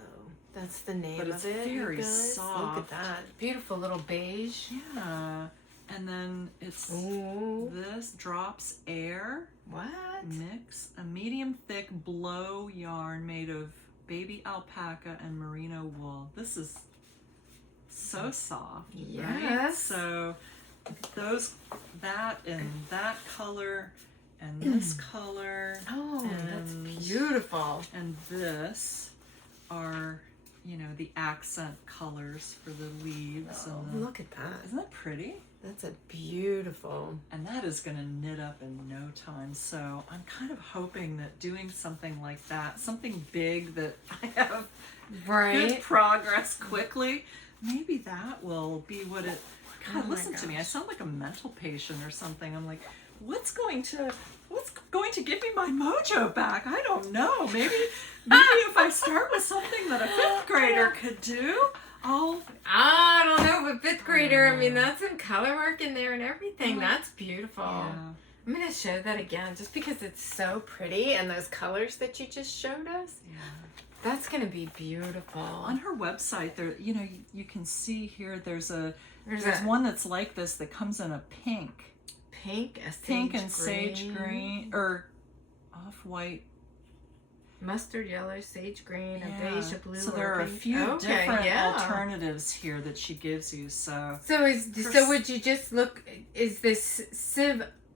that's the name but of it's it. Very you guys. soft. Look at that beautiful little beige. Yeah, and then it's this drops air. What? Mix a medium thick blow yarn made of baby alpaca and merino wool. This is so soft. Yes. Right? So that in that color and this color. Oh, that's beautiful. And this are, you know, the accent colors for the leaves. Oh, and look at that. Isn't that pretty? That's a beautiful. And that is going to knit up in no time. So I'm kind of hoping that doing something like that, something big that I have good progress quickly, maybe that will be what it... God, listen to me. I sound like a mental patient or something. I'm like, what's going to give me my mojo back? I don't know. Maybe if I start with something that a fifth grader could do, I don't know, but fifth grader, I mean, that's some color work in there and everything. That's beautiful. Yeah. I'm going to show that again just because it's so pretty, and those colors that you just showed us. Yeah. That's going to be beautiful. On her website, there, you know, you can see here there's one that's like this that comes in a pink and sage green, or off-white, mustard yellow, sage green, a beige, a blue. So there are a few different alternatives here that she gives you. So would you just look? Is this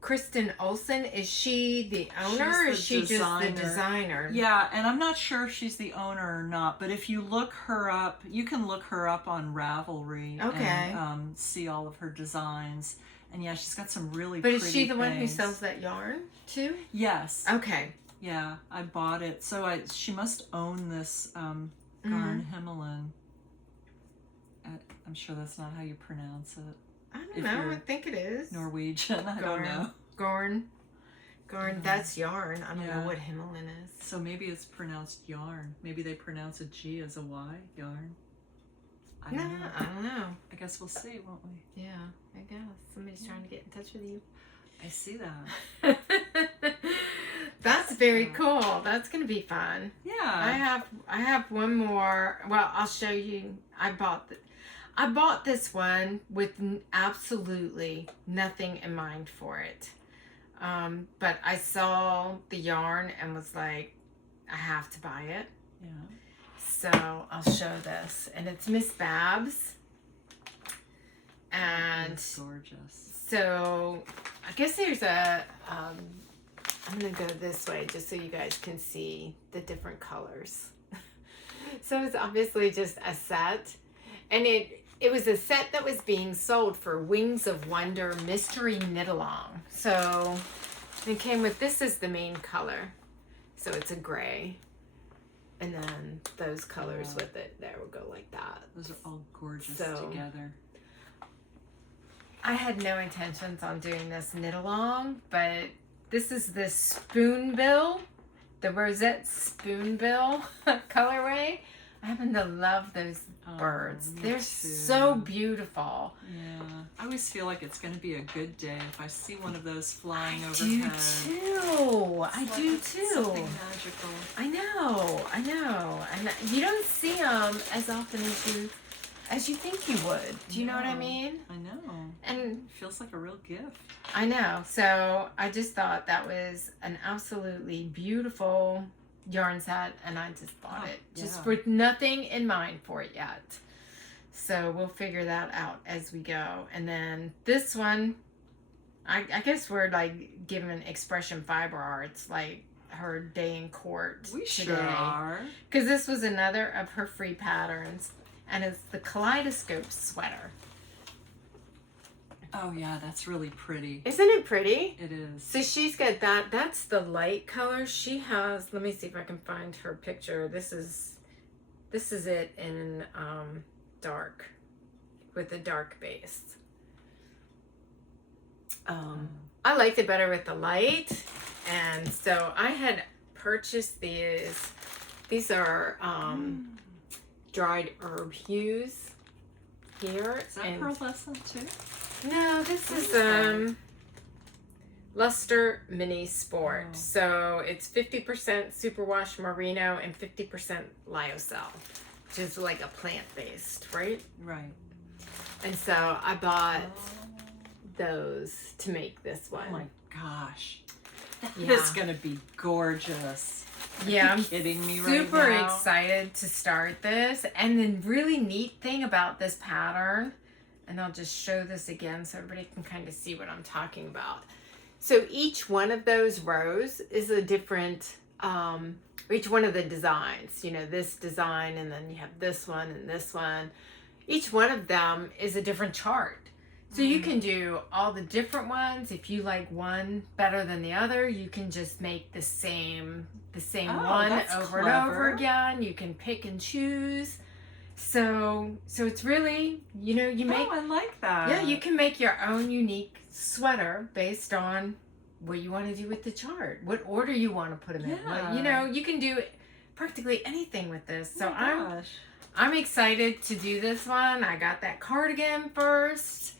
Kristin Olsen? Is she the owner, or is she just the designer? Yeah, and I'm not sure if she's the owner or not. But if you look her up, you can look her up on Ravelry and see all of her designs. And yeah, she's got some really pretty But is she the one who things. sells that yarn too? Yes. Okay. Yeah, I bought it. So she must own this Garnhimmelen. I'm sure that's not how you pronounce it. I don't know. I think it is. Norwegian. I don't know. Garn. That's yarn. I don't know what Himalayan is. So maybe it's pronounced yarn. Maybe they pronounce a G as a Y. Yarn. I don't know. I guess we'll see, won't we? Yeah, I guess. Somebody's trying to get in touch with you. I see that. That's very cool. That's gonna be fun. Yeah. I have one more. Well, I'll show you. I bought this one with absolutely nothing in mind for it. But I saw the yarn and was like, I have to buy it. Yeah. So I'll show this, and it's Miss Babs. And it's gorgeous. So I guess there's a. I'm gonna go this way just so you guys can see the different colors. So it's obviously just a set. And it was a set that was being sold for Wings of Wonder Mystery Knit-Along. So it came with, this is the main color. So it's a gray. And then those colors with it, there will go like that. Those are all gorgeous So, together. I had no intentions on doing this knit-along, but this is the spoonbill, the rosette spoonbill colorway. I happen to love those birds. Me They're too. so beautiful. Yeah. I always feel like it's going to be a good day if I see one of those flying I overhead. do too. I do too. Something magical. I know. And you don't see them as often as you think you would. Do you know what I mean? I know. And It feels like a real gift. I know. So I just thought that was an absolutely beautiful yarn set, and I just bought it just with nothing in mind for it yet. So we'll figure that out as we go. And then this one, I guess we're like giving Expression Fiber Arts like her day in court We today. sure are. Because this was another of her free patterns, and it's the Kaleidoscope sweater. Oh yeah, that's really pretty. Isn't it pretty? It is. So she's got that. That's the light color. She has, let me see if I can find her picture. This is it in dark, with a dark base. I liked it better with the light. And so I had purchased these. These are dried herb hues here. Is that Pearlescent too? No, this is Luster Mini Sport. Oh. So it's 50% superwash merino and 50% lyocell, which is like a plant-based, right? Right. And so I bought those to make this one. Oh my gosh. Yeah. This is going to be gorgeous. Yeah, Are you I'm kidding me right super now? excited to start this. And the really neat thing about this pattern, and I'll just show this again so everybody can kind of see what I'm talking about. So each one of those rows is a different, each one of the designs, you know, this design, and then you have this one and this one. Each one of them is a different chart. So you can do all the different ones. If you like one better than the other, you can just make the same one that's over and clever. over again. You can pick and choose. So it's really, you know, you make, I like that. yeah, you can make your own unique sweater based on what you want to do with the chart, what order you want to put them in. Like, you know, you can do practically anything with this. So I'm excited to do this one. I got that cardigan first,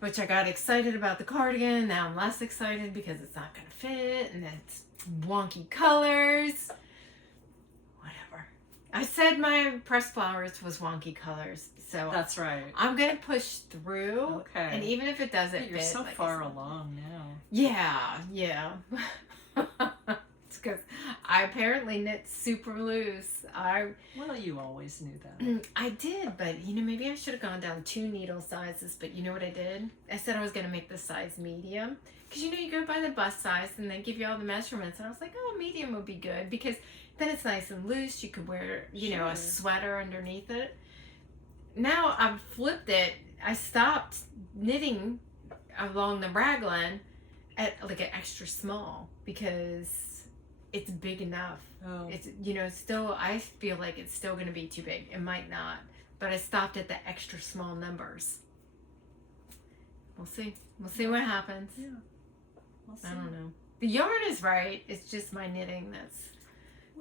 which I got excited about the cardigan. Now I'm less excited because it's not going to fit and it's wonky colors. Whatever. I said my pressed flowers was wonky colors. So That's right. I'm going to push through. Okay. And even if it doesn't You're fit. so like I far said- along now. Yeah. It's because I apparently knit super loose. Well, you always knew that. I did, but you know, maybe I should have gone down 2 needle sizes, but you know what I did? I said I was going to make the size medium, because you know, you go by the bust size and they give you all the measurements, and I was like, oh, medium would be good, because then it's nice and loose. You could wear, you know, a sweater underneath it. Now I've flipped it. I stopped knitting along the raglan at like an extra small, because it's big enough. Oh. It's, you know, still, I feel like it's still going to be too big. It might not, but I stopped at the extra small numbers. We'll see. We'll see what happens. Yeah. We'll see. I don't know. The yarn is right. It's just my knitting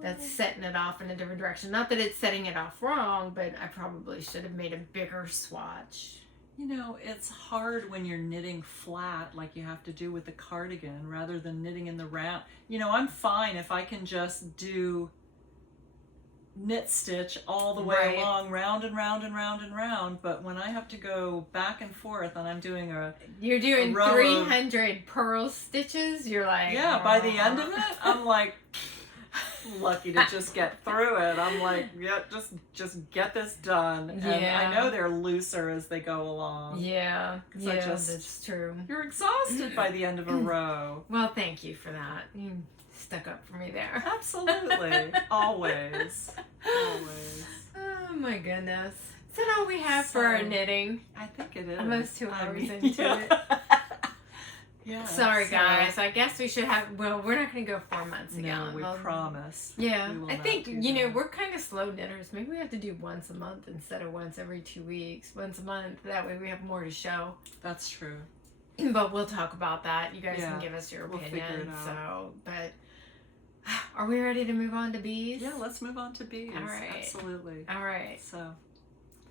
that's setting it off in a different direction. Not that it's setting it off wrong, but I probably should have made a bigger swatch. You know, it's hard when you're knitting flat like you have to do with the cardigan rather than knitting in the round. You know, I'm fine if I can just do knit stitch all the way Right. along, round and round and round and round, but when I have to go back and forth and I'm doing You're doing row of- 300 purl stitches. You're like, by the end of it, I'm like lucky to just get through it. I'm like, yeah, just get this done. And Yeah. I know they're looser as they go along. Yeah, 'Cause I just- that's true. You're exhausted by the end of a row. Well, thank you for that. You stuck up for me there. Absolutely. Always. Always. Oh my goodness. Is that all we have for our knitting? I think it is. Almost 2 hours into it. Yeah. Sorry, guys. I guess we should have. Well, we're not going to go 4 months again. No, we promise. Yeah. We will I think, not do that. we're kind of slow knitters. Maybe we have to do once a month instead of once every 2 weeks. Once a month. That way we have more to show. That's true. But we'll talk about that. You guys can give us your We'll opinion. figure it out. So, but are we ready to move on to bees? Yeah, let's move on to bees. All right. Absolutely. All right. So,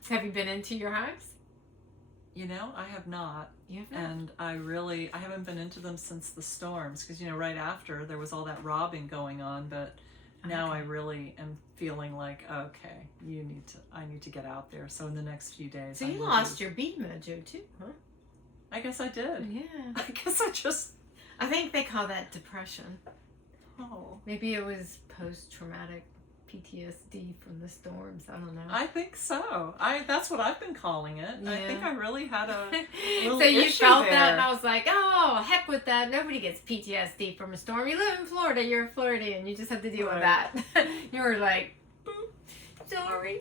have you been into your hives? I have not. You have not? And I haven't been into them since the storms because, right after there was all that robbing going on, but now I really am feeling like, okay, I need to get out there. So in the next few days. So you lost your bee mojo too, huh? I guess I did. Yeah. I guess I think they call that depression. Oh. Maybe it was post-traumatic PTSD from the storms. I don't know. I think so. That's what I've been calling it. Yeah. I think I really had a little So you issue felt there. that, and I was like, oh, heck with that. Nobody gets PTSD from a storm. You live in Florida. You're a Floridian. You just have to deal with that. You were like, sorry.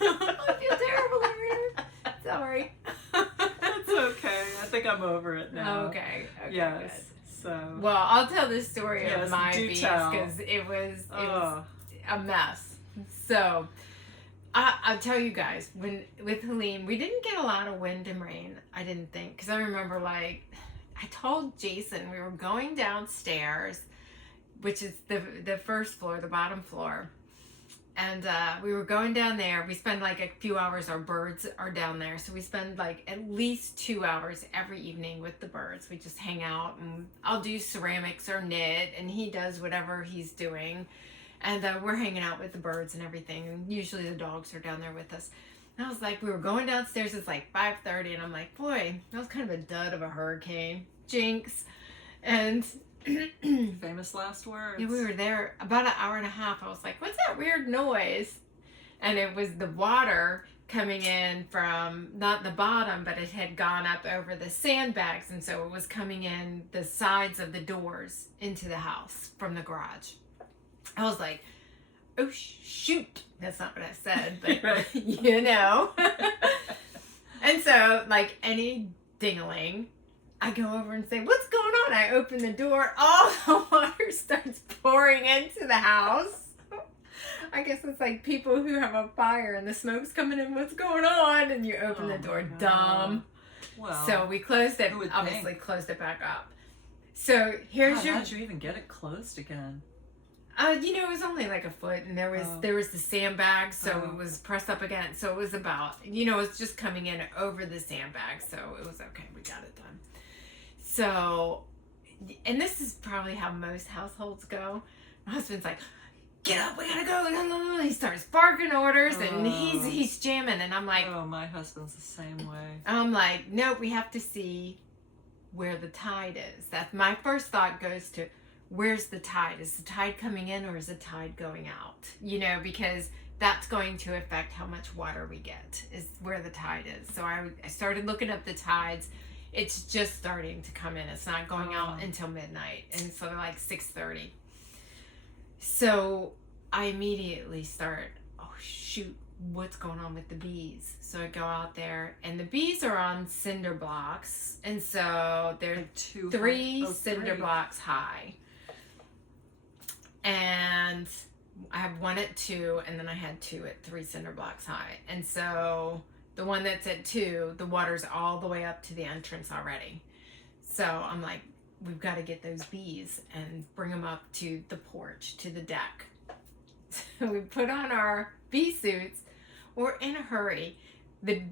I feel terrible over here. Sorry. It's okay. I think I'm over it now. Okay. Yes. Good. So. Well, I'll tell the story Yes, of my do bees tell. because it was Oh. a mess. So I'll tell you guys, with Helene, we didn't get a lot of wind and rain, I didn't think, because I remember I told Jason we were going downstairs, which is the first floor, the bottom floor, and we were going down there. We spend like a few hours, our birds are down there, so we spend like at least 2 hours every evening with the birds. We just hang out, and I'll do ceramics or knit, and he does whatever he's doing. And we're hanging out with the birds and everything. And usually the dogs are down there with us. And I was like, we were going downstairs. It's like 5:30. And I'm like, boy, that was kind of a dud of a hurricane. Jinx. And Famous last words. yeah, we were there about an hour and a half. I was like, what's that weird noise? And it was the water coming in from not the bottom, but it had gone up over the sandbags. And so it was coming in the sides of the doors into the house from the garage. I was like, oh, shoot. That's not what I said, but And so, like any dingling, I go over and say, what's going on? I open the door. All the water starts pouring into the house. I guess it's like people who have a fire and the smoke's coming in. What's going on? And you open the door. Dumb. Well, so we closed it, obviously closed it back up. So here's how did you even get it closed again? It was only like a foot, and there was the sandbag, so it was pressed up against. So it was about, it's just coming in over the sandbag, so it was okay. We got it done. So, and this is probably how most households go. My husband's like, "Get up, we gotta go!" He starts barking orders, and he's jamming, and I'm like, "Oh, my husband's the same way." I'm like, "Nope, we have to see where the tide is." That's my first thought goes to. Where's the tide? Is the tide coming in or is the tide going out? Because that's going to affect how much water we get, is where the tide is. So I started looking up the tides. It's just starting to come in. It's not going out until midnight. And so like 6:30. So I immediately start, oh shoot, what's going on with the bees? So I go out there and the bees are on cinder blocks. And so they're like three cinder blocks high. And I have one at 2, and then I had 2 at 3 cinder blocks high. And so the one that's at 2, the water's all the way up to the entrance already. So I'm like, we've got to get those bees and bring them up to the porch, to the deck. So we put on our bee suits. We're in a hurry. The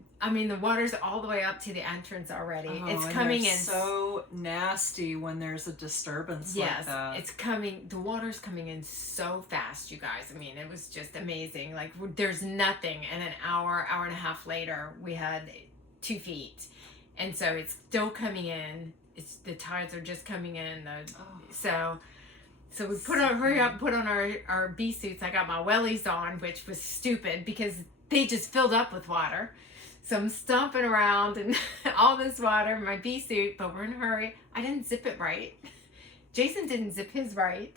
water's all the way up to the entrance already. It's coming in so nasty when there's a disturbance like that. It's coming. The water's coming in so fast, you guys. It was just amazing. Like there's nothing, and an hour and a half later, we had 2 feet, and so it's still coming in. The tides are just coming in. So we put on our bee suits. I got my wellies on, which was stupid because they just filled up with water. So I'm stomping around and all this water in my bee suit, but we're in a hurry. I didn't zip it right. Jason didn't zip his right.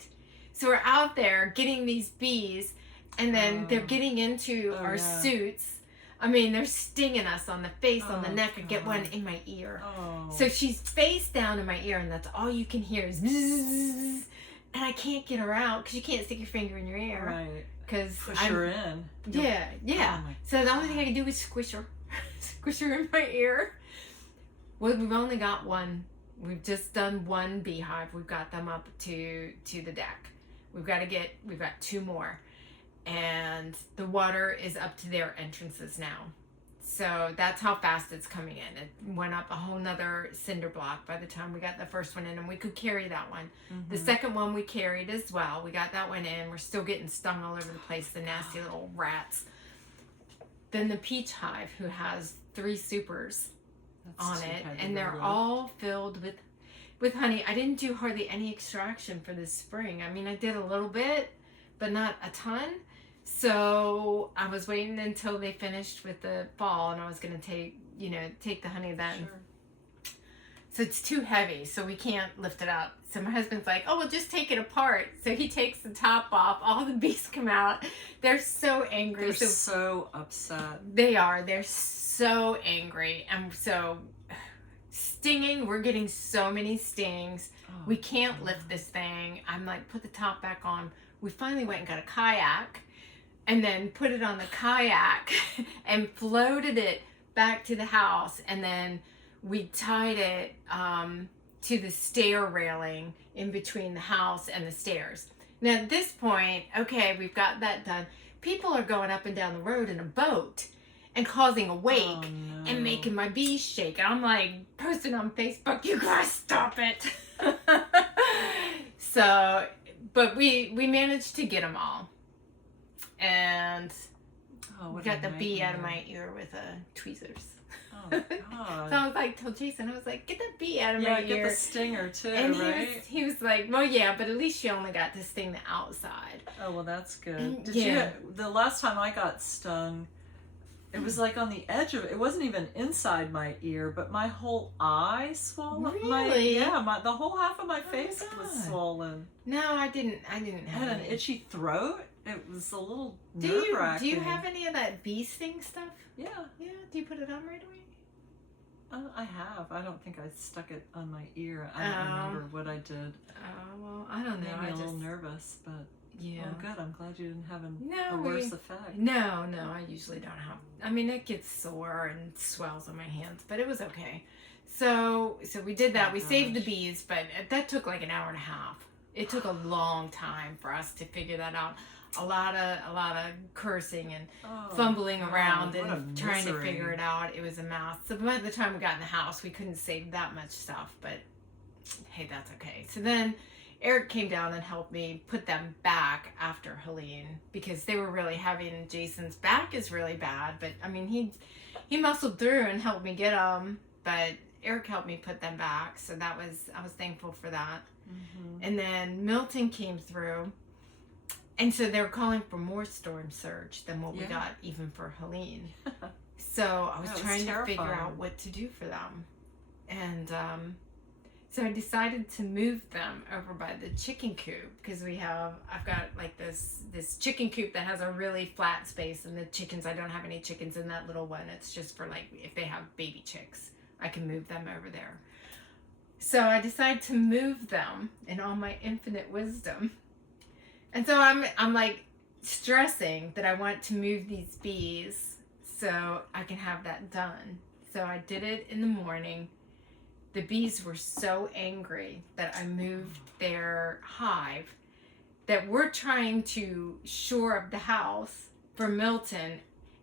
So we're out there getting these bees, and then they're getting into our suits. I mean, they're stinging us on the face, on the neck. I get one in my ear. So she's face down in my ear, and that's all you can hear is bzzz, and I can't get her out because you can't stick your finger in your ear. Right. Because push her in. Yeah. Oh so the only thing I can do is squish her. Squish her in my ear. Well, we've only got one. We've just done one beehive. We've got them up to the deck. We've got 2 more. And the water is up to their entrances now. So that's how fast it's coming in. It went up a whole nother cinder block by the time we got the first one in, and we could carry that one. The second one we carried as well. We got that one in. We're still getting stung all over the place, the nasty little rats. Then the peach hive, who has 3 supers on it, and they're all filled with honey. I didn't do hardly any extraction for this spring. I mean, I did a little bit, but not a ton. So I was waiting until they finished with the fall, and I was going to take the honey then. Sure. So it's too heavy, so we can't lift it up. So my husband's like, oh, well, just take it apart. So he takes the top off. All the bees come out. They're so angry. They're so upset. They are. They're so angry. And so stinging, we're getting so many stings. We can't lift this thing. I'm like, put the top back on. We finally went and got a kayak and then put it on the kayak and floated it back to the house. And then we tied it to the stair railing in between the house and the stairs. Now at this point, okay, we've got that done. People are going up and down the road in a boat and causing a wake and making my bees shake. And I'm like, posting on Facebook, you guys stop it. So, but we managed to get them all. And got the bee out of my ear with tweezers. Oh, God. So I was like, told Jason, I was like, get that bee out of my ear. Yeah, get the stinger too, and right? he was like, well, yeah, but at least she only got to sting the outside. Oh, well, that's good. The last time I got stung, it was like on the edge of it. It wasn't even inside my ear, but my whole eye swollen. Really? The whole half of my face was swollen. No, I didn't have I had an itchy throat. It was a little Do nerve-wracking. you have any of that bee sting stuff? Yeah. Yeah. Do you put it on right away? I have. I don't think I stuck it on my ear. I don't remember what I did. Oh, well, I don't know. Made me a little nervous, but yeah. Oh, good. I'm glad you didn't have a worse effect. No, I usually don't have. I mean, it gets sore and swells on my hands, but it was okay. So we did that. We saved the bees, but that took like an hour and a half. It took a long time for us to figure that out. A lot of cursing and fumbling around and trying to figure it out. It was a mess. So by the time we got in the house, we couldn't save that much stuff, but hey, that's okay. So then Eric came down and helped me put them back after Helene because they were really heavy and Jason's back is really bad. But I mean, he muscled through and helped me get them, but Eric helped me put them back. So I was thankful for that. Mm-hmm. And then Milton came through. And so they were calling for more storm surge than what we got even for Helene. So I was trying to figure out what to do for them. And so I decided to move them over by the chicken coop because I've got like this chicken coop that has a really flat space, and the chickens, I don't have any chickens in that little one. It's just for like if they have baby chicks, I can move them over there. So I decided to move them in all my infinite wisdom. And so I'm like stressing that I want to move these bees so I can have that done. So I did it in the morning. The bees were so angry that I moved their hive that we're trying to shore up the house for Milton.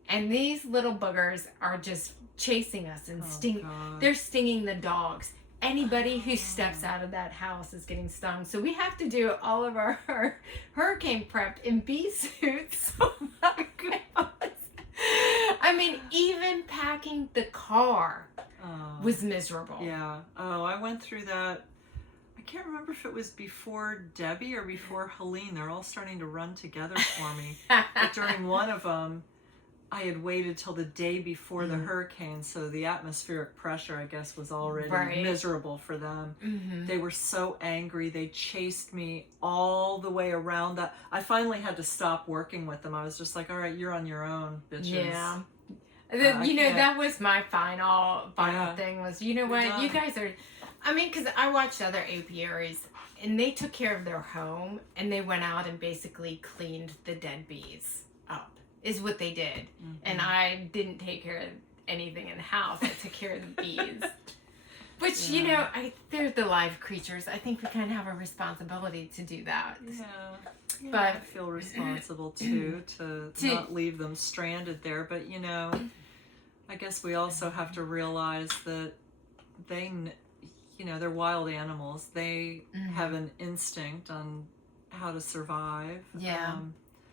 And these little buggers are just chasing us and stinging. They're stinging the dogs. Anybody who steps out of that house is getting stung. So we have to do all of our hurricane prep in bee suits. Oh my goodness. I mean, even packing the car was miserable. Yeah. Oh, I went through that. I can't remember if it was before Debbie or before Helene. They're all starting to run together for me. But during one of them, I had waited till the day before the hurricane, so the atmospheric pressure, I guess, was already miserable for them. They were so angry. They chased me all the way around that. I finally had to stop working with them. I was just like, all right, you're on your own, bitches. Yeah. That was my final thing was, you know what, you guys are, I mean, because I watched other apiaries, and they took care of their home, and they went out and basically cleaned the dead bees up, is what they did. And I didn't take care of anything in the house. I took care of the bees. Which, you know, they're the live creatures. I think we kind of have a responsibility to do that. Yeah. But I feel responsible, too, to not leave them stranded there. But, you know, I guess we also have to realize that they, you know, they're wild animals. They have an instinct on how to survive. Yeah,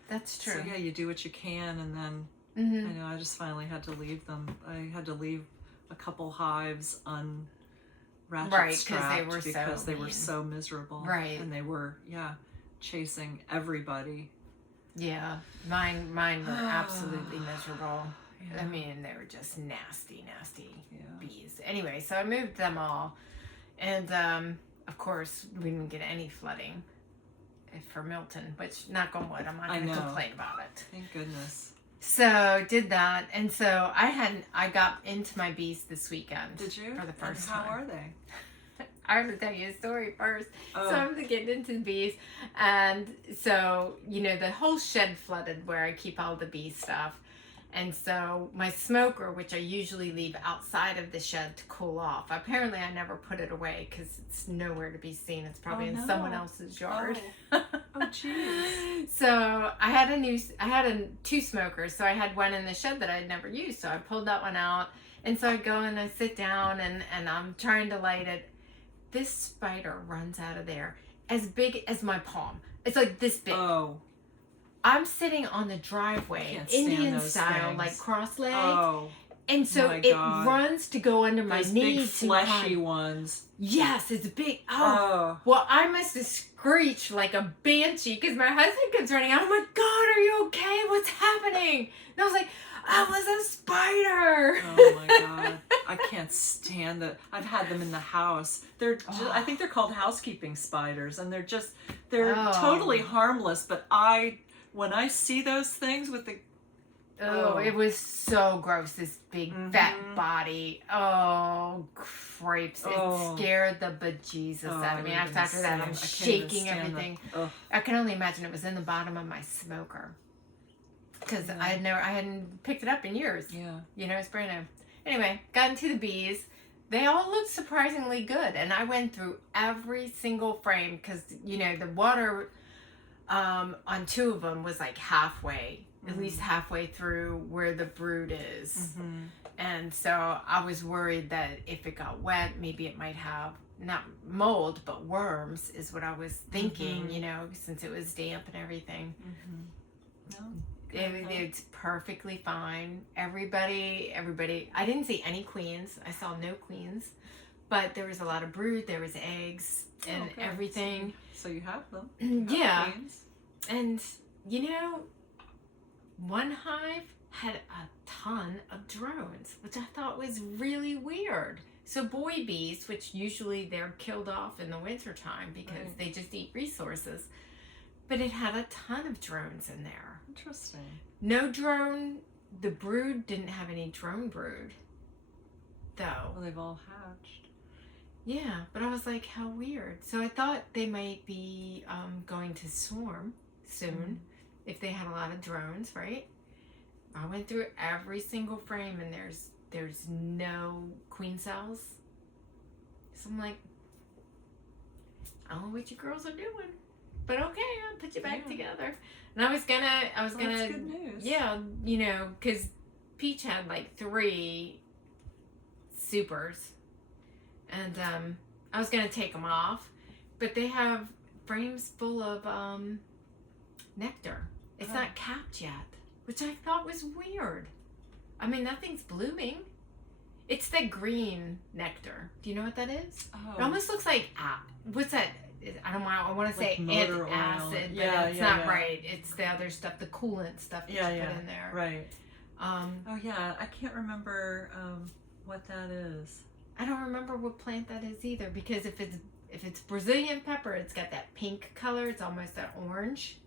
that's true. So, yeah, you do what you can, and then, I know, I just finally had to leave them. I had to leave a couple hives ratchet strapped because they were so miserable. Right. And they were, chasing everybody. Yeah. Mine were absolutely miserable. Yeah. I mean, they were just nasty bees. Anyway, so I moved them all. And, of course, we didn't get any flooding for Milton, which, knock on wood, I'm not going to complain about it. Thank goodness. So, did that. And so, I got into my bees this weekend. Did you? For the first time. How are they? I have to tell you a story first. Oh. So I'm getting into the bees. And so, you know, the whole shed flooded where I keep all the bee stuff. And so my smoker, which I usually leave outside of the shed to cool off, apparently I never put it away because it's nowhere to be seen. It's probably in someone else's yard. Oh, jeez. So I had two smokers. So I had one in the shed that I had never used. So I pulled that one out. And so I go and I sit down and I'm trying to light it. This spider runs out of there as big as my palm. It's like this big. Oh. I'm sitting on the driveway, Indian style, things. Like cross-legged. Oh. And so it runs to go under my knee. Big fleshy ones. Yes, it's big. Oh. Well, I must have screeched like a banshee because my husband comes running out. Oh my God, are you okay? What's happening? And I was like, I was a spider. Oh my God. I can't stand that. I've had them in the house. They're just, I think they're called housekeeping spiders, and they're totally harmless, but when I see those things with the it was so gross, this big fat body. Oh, crepes. It scared the bejesus out of me. After that, I'm shaking everything. I can only imagine it was in the bottom of my smoker. Because I hadn't picked it up in years. Yeah. You know, it's brand new. Anyway, got into the bees. They all looked surprisingly good. And I went through every single frame because, you know, the water on two of them was like halfway, at least halfway through where the brood is. And so I was worried that if it got wet, maybe it might have not mold, but worms is what I was thinking, you know, since it was damp and everything. No. It's perfectly fine. Everybody, I didn't see any queens. I saw no queens, but there was a lot of brood. There was eggs and everything. So you have them. Yeah. Queens. And, you know, one hive had a ton of drones, which I thought was really weird. So boy bees, which usually they're killed off in the wintertime because they just eat resources, but it had a ton of drones in there. Interesting. No drone. The brood didn't have any drone brood, though. Well, they've all hatched. Yeah, but I was like, how weird. So I thought they might be going to swarm soon if they had a lot of drones, right? I went through every single frame and there's no queen cells. So I'm like, I don't know what you girls are doing, but okay, I'll put you back together. And I was gonna, that's good news. Yeah, you know, because Peach had like 3 supers, and I was gonna take them off, but they have frames full of nectar. It's not capped yet, which I thought was weird. I mean, nothing's blooming. It's the green nectar. Do you know what that is? Oh. It almost looks like what's that? I want to say antacid, but it's not right. It's the other stuff, the coolant stuff that you put in there. Right. Oh yeah, I can't remember what that is. I don't remember what plant that is either, because if it's Brazilian pepper, it's got that pink color. It's almost that orange,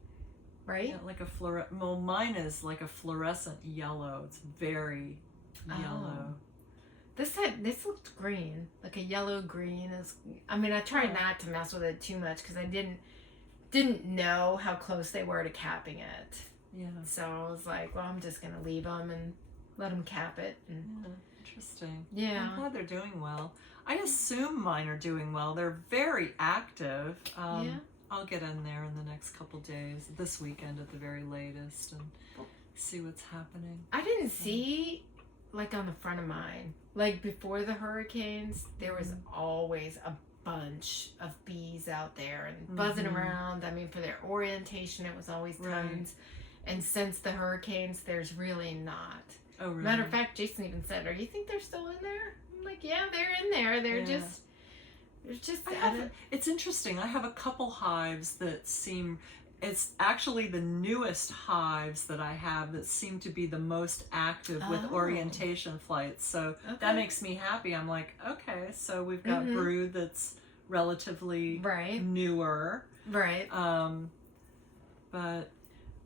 right? Yeah, like a well, mine is like a fluorescent yellow. It's very yellow. This looked green, like a yellow green. I mean, I tried not to mess with it too much because I didn't know how close they were to capping it. Yeah. So I was like, well, I'm just gonna leave them and let them cap it. And interesting. Yeah. I'm glad they're doing well. I assume mine are doing well. They're very active. I'll get in there in the next couple days, this weekend at the very latest, and see what's happening. I didn't see, like on the front of mine, like before the hurricanes, there was always a bunch of bees out there and buzzing around. I mean, for their orientation, it was always tons. And since the hurricanes, there's really not. Oh, really? Matter of fact, Jason even said, "Oh, you think they're still in there?" I'm like, "Yeah, they're in there. They're just." It's interesting. I have a couple hives that seem. It's actually the newest hives that I have that seem to be the most active with orientation flights. So that makes me happy. I'm like, okay, so we've got brood that's relatively newer. Right. But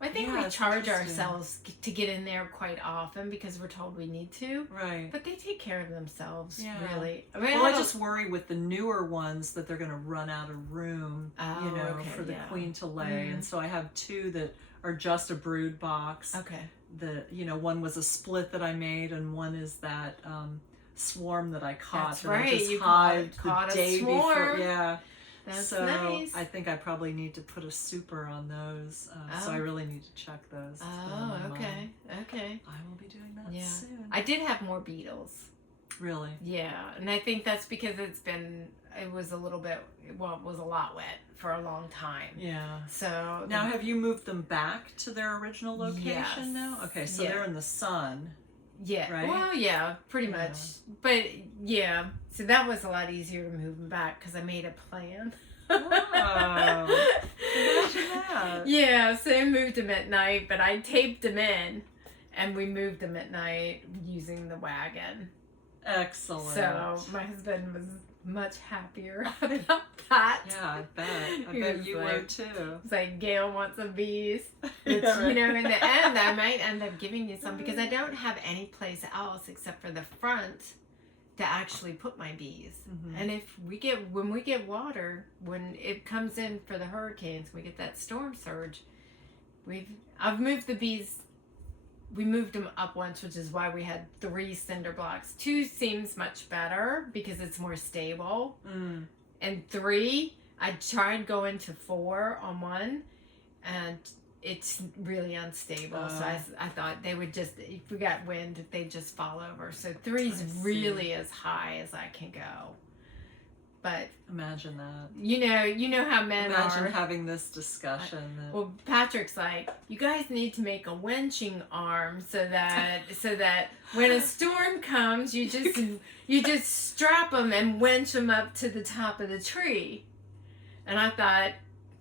I think we charge ourselves to get in there quite often because we're told we need to. Right. But they take care of themselves, really. I mean, I just worry with the newer ones that they're going to run out of room, for the queen to lay. And so I have two that are just a brood box. Okay. One was a split that I made, and one is that swarm that I caught. That's right. I just you caught the day a swarm. before. Yeah. That's so nice. I think I probably need to put a super on those. So I really need to check those. Okay. I will be doing that soon. I did have more beetles. Really? Yeah, and I think that's because it was a lot wet for a long time. Yeah. So now have you moved them back to their original location now? Okay, so they're in the sun. Yeah. Right? Well, yeah, pretty much. But yeah, so that was a lot easier to move them back because I made a plan. Oh, imagine that. Yeah, so I moved them at night, but I taped them in, and we moved them at night using the wagon. Excellent. So my husband was much happier about that. Yeah, I bet. I bet you were too. It's like, Gayle wants some bees. Which, in the end, I might end up giving you some because I don't have any place else except for the front to actually put my bees. And when we get water, when it comes in for the hurricanes, we get that storm surge. I've moved the bees. We moved them up once, which is why we had 3 cinder blocks. 2 seems much better because it's more stable. And 3, I tried going to 4 on one, and it's really unstable. So I thought they would just, if we got wind, they'd just fall over. So 3's really as high as I can go. But imagine that. You know how men are. Imagine having this discussion. Well, Patrick's like, you guys need to make a wenching arm so that when a storm comes, you just strap them and wench them up to the top of the tree. And I thought,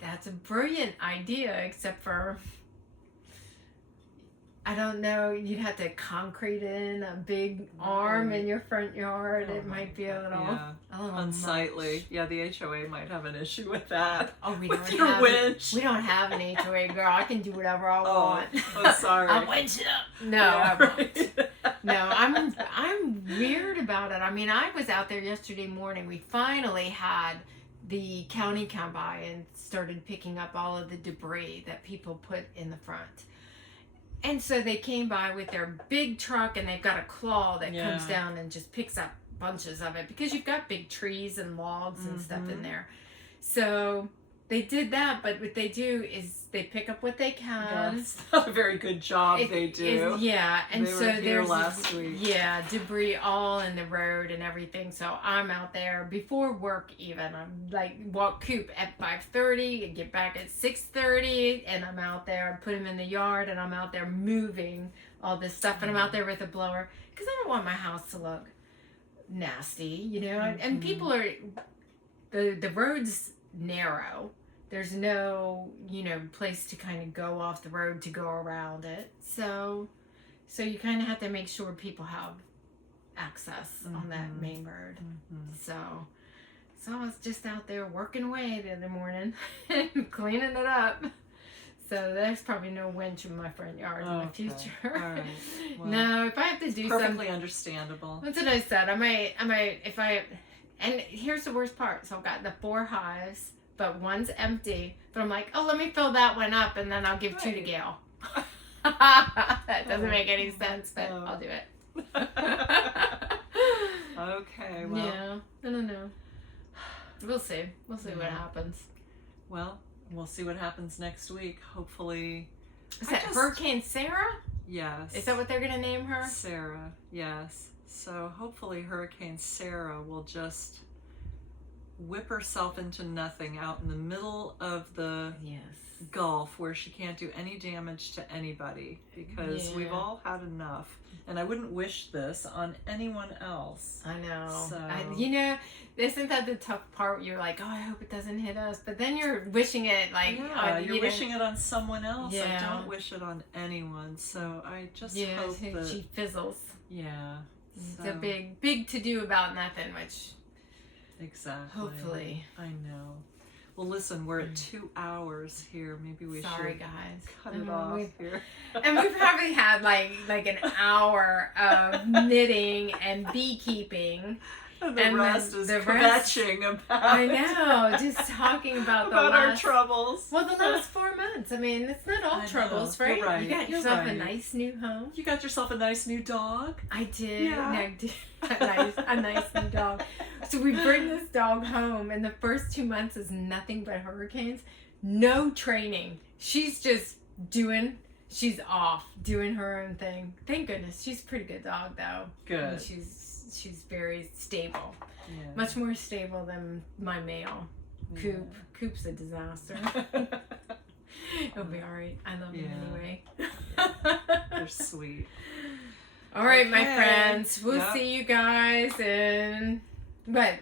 that's a brilliant idea, except for, I don't know, you'd have to concrete in a big arm in your front yard. It might be a little unsightly. Much. Yeah, the HOA might have an issue with that. Oh, we don't have winch. We don't have an HOA, girl. I can do whatever I want. Oh, sorry. I'll winch it up. No, I won't. No, I'm weird about it. I mean, I was out there yesterday morning. We finally had the county come by and started picking up all of the debris that people put in the front. And so they came by with their big truck, and they've got a claw that comes down and just picks up bunches of it because you've got big trees and logs and stuff in there. So they did that, but what they do is they pick up what they can. Yeah, it's not a very good job they do. And they so were here there's last week. Debris all in the road and everything. So I'm out there before work even. I'm like walk Coop at 5:30 and get back at 6:30, and I'm out there. I put him in the yard, and I'm out there moving all this stuff, and I'm out there with a blower because I don't want my house to look nasty, And people are the road's narrow. There's no, place to kind of go off the road to go around it. So So you kind of have to make sure people have access on that main bird. So I was just out there working away the other morning, cleaning it up. So there's probably no winch in my front yard in the future. All right. Well, no, if I have to do something, perfectly understandable. That's what I said. I might, and here's the worst part. So I've got the 4 hives, but one's empty. But I'm like, oh, let me fill that one up, and then I'll give 2 to Gayle. That doesn't make any sense, but I'll do it. Okay, well. Yeah, I don't know. We'll see. We'll see what happens. Well, we'll see what happens next week. Hopefully. Is that Hurricane Sarah? Yes. Is that what they're going to name her? Sarah, yes. So hopefully Hurricane Sarah will just whip herself into nothing out in the middle of the Gulf where she can't do any damage to anybody, because we've all had enough. And I wouldn't wish this on anyone else. I know. So. Isn't that the tough part? You're like, oh, I hope it doesn't hit us. But then you're wishing it like... you're wishing it on someone else. Yeah. I don't wish it on anyone. So I just hope that... she fizzles. Yeah. It's a big to-do about nothing, which... Exactly. Hopefully. I know. Well, listen, we're at 2 hours here. Maybe we should guys. cut it off here. And we've probably had like an hour of knitting and beekeeping. And the rest is kvetching about. I know, just talking about our troubles. Well, the last 4 months. I mean, it's not all troubles, right? You're right. You got yourself a nice new home. You got yourself a nice new dog. I did. Yeah. I did. a nice new dog. So we bring this dog home, and the first 2 months is nothing but hurricanes. No training. She's just she's off doing her own thing. Thank goodness. She's a pretty good dog, though. Good. I mean, she's very stable. Yeah. Much more stable than my male. Coop. Coop's a disaster. He'll be alright. I love him anyway. They're sweet. All right, my friends. We'll see you guys in, a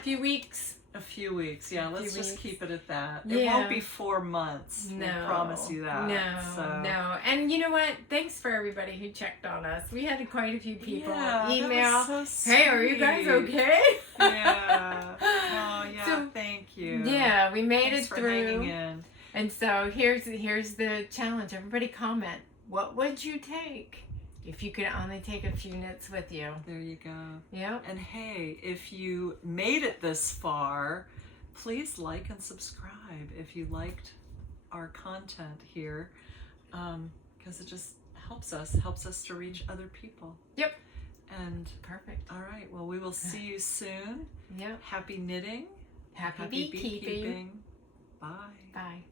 few weeks? A few weeks, yeah. Let's just keep it at that. Yeah. It won't be 4 months. No. I promise you that. No. And you know what? Thanks for everybody who checked on us. We had quite a few people email. That was so hey, are you guys okay? Yeah. Oh, yeah. So, thank you. Yeah, we made Thanks it through. For hanging in. And so here's the challenge. Everybody comment. What would you take if you could only take a few knits with you? There you go. Yep. And hey, if you made it this far, please like and subscribe if you liked our content here, because it just helps us to reach other people. Yep. And perfect. All right. Well, we will see you soon. Yep. Happy knitting. Happy beekeeping. Bye. Bye.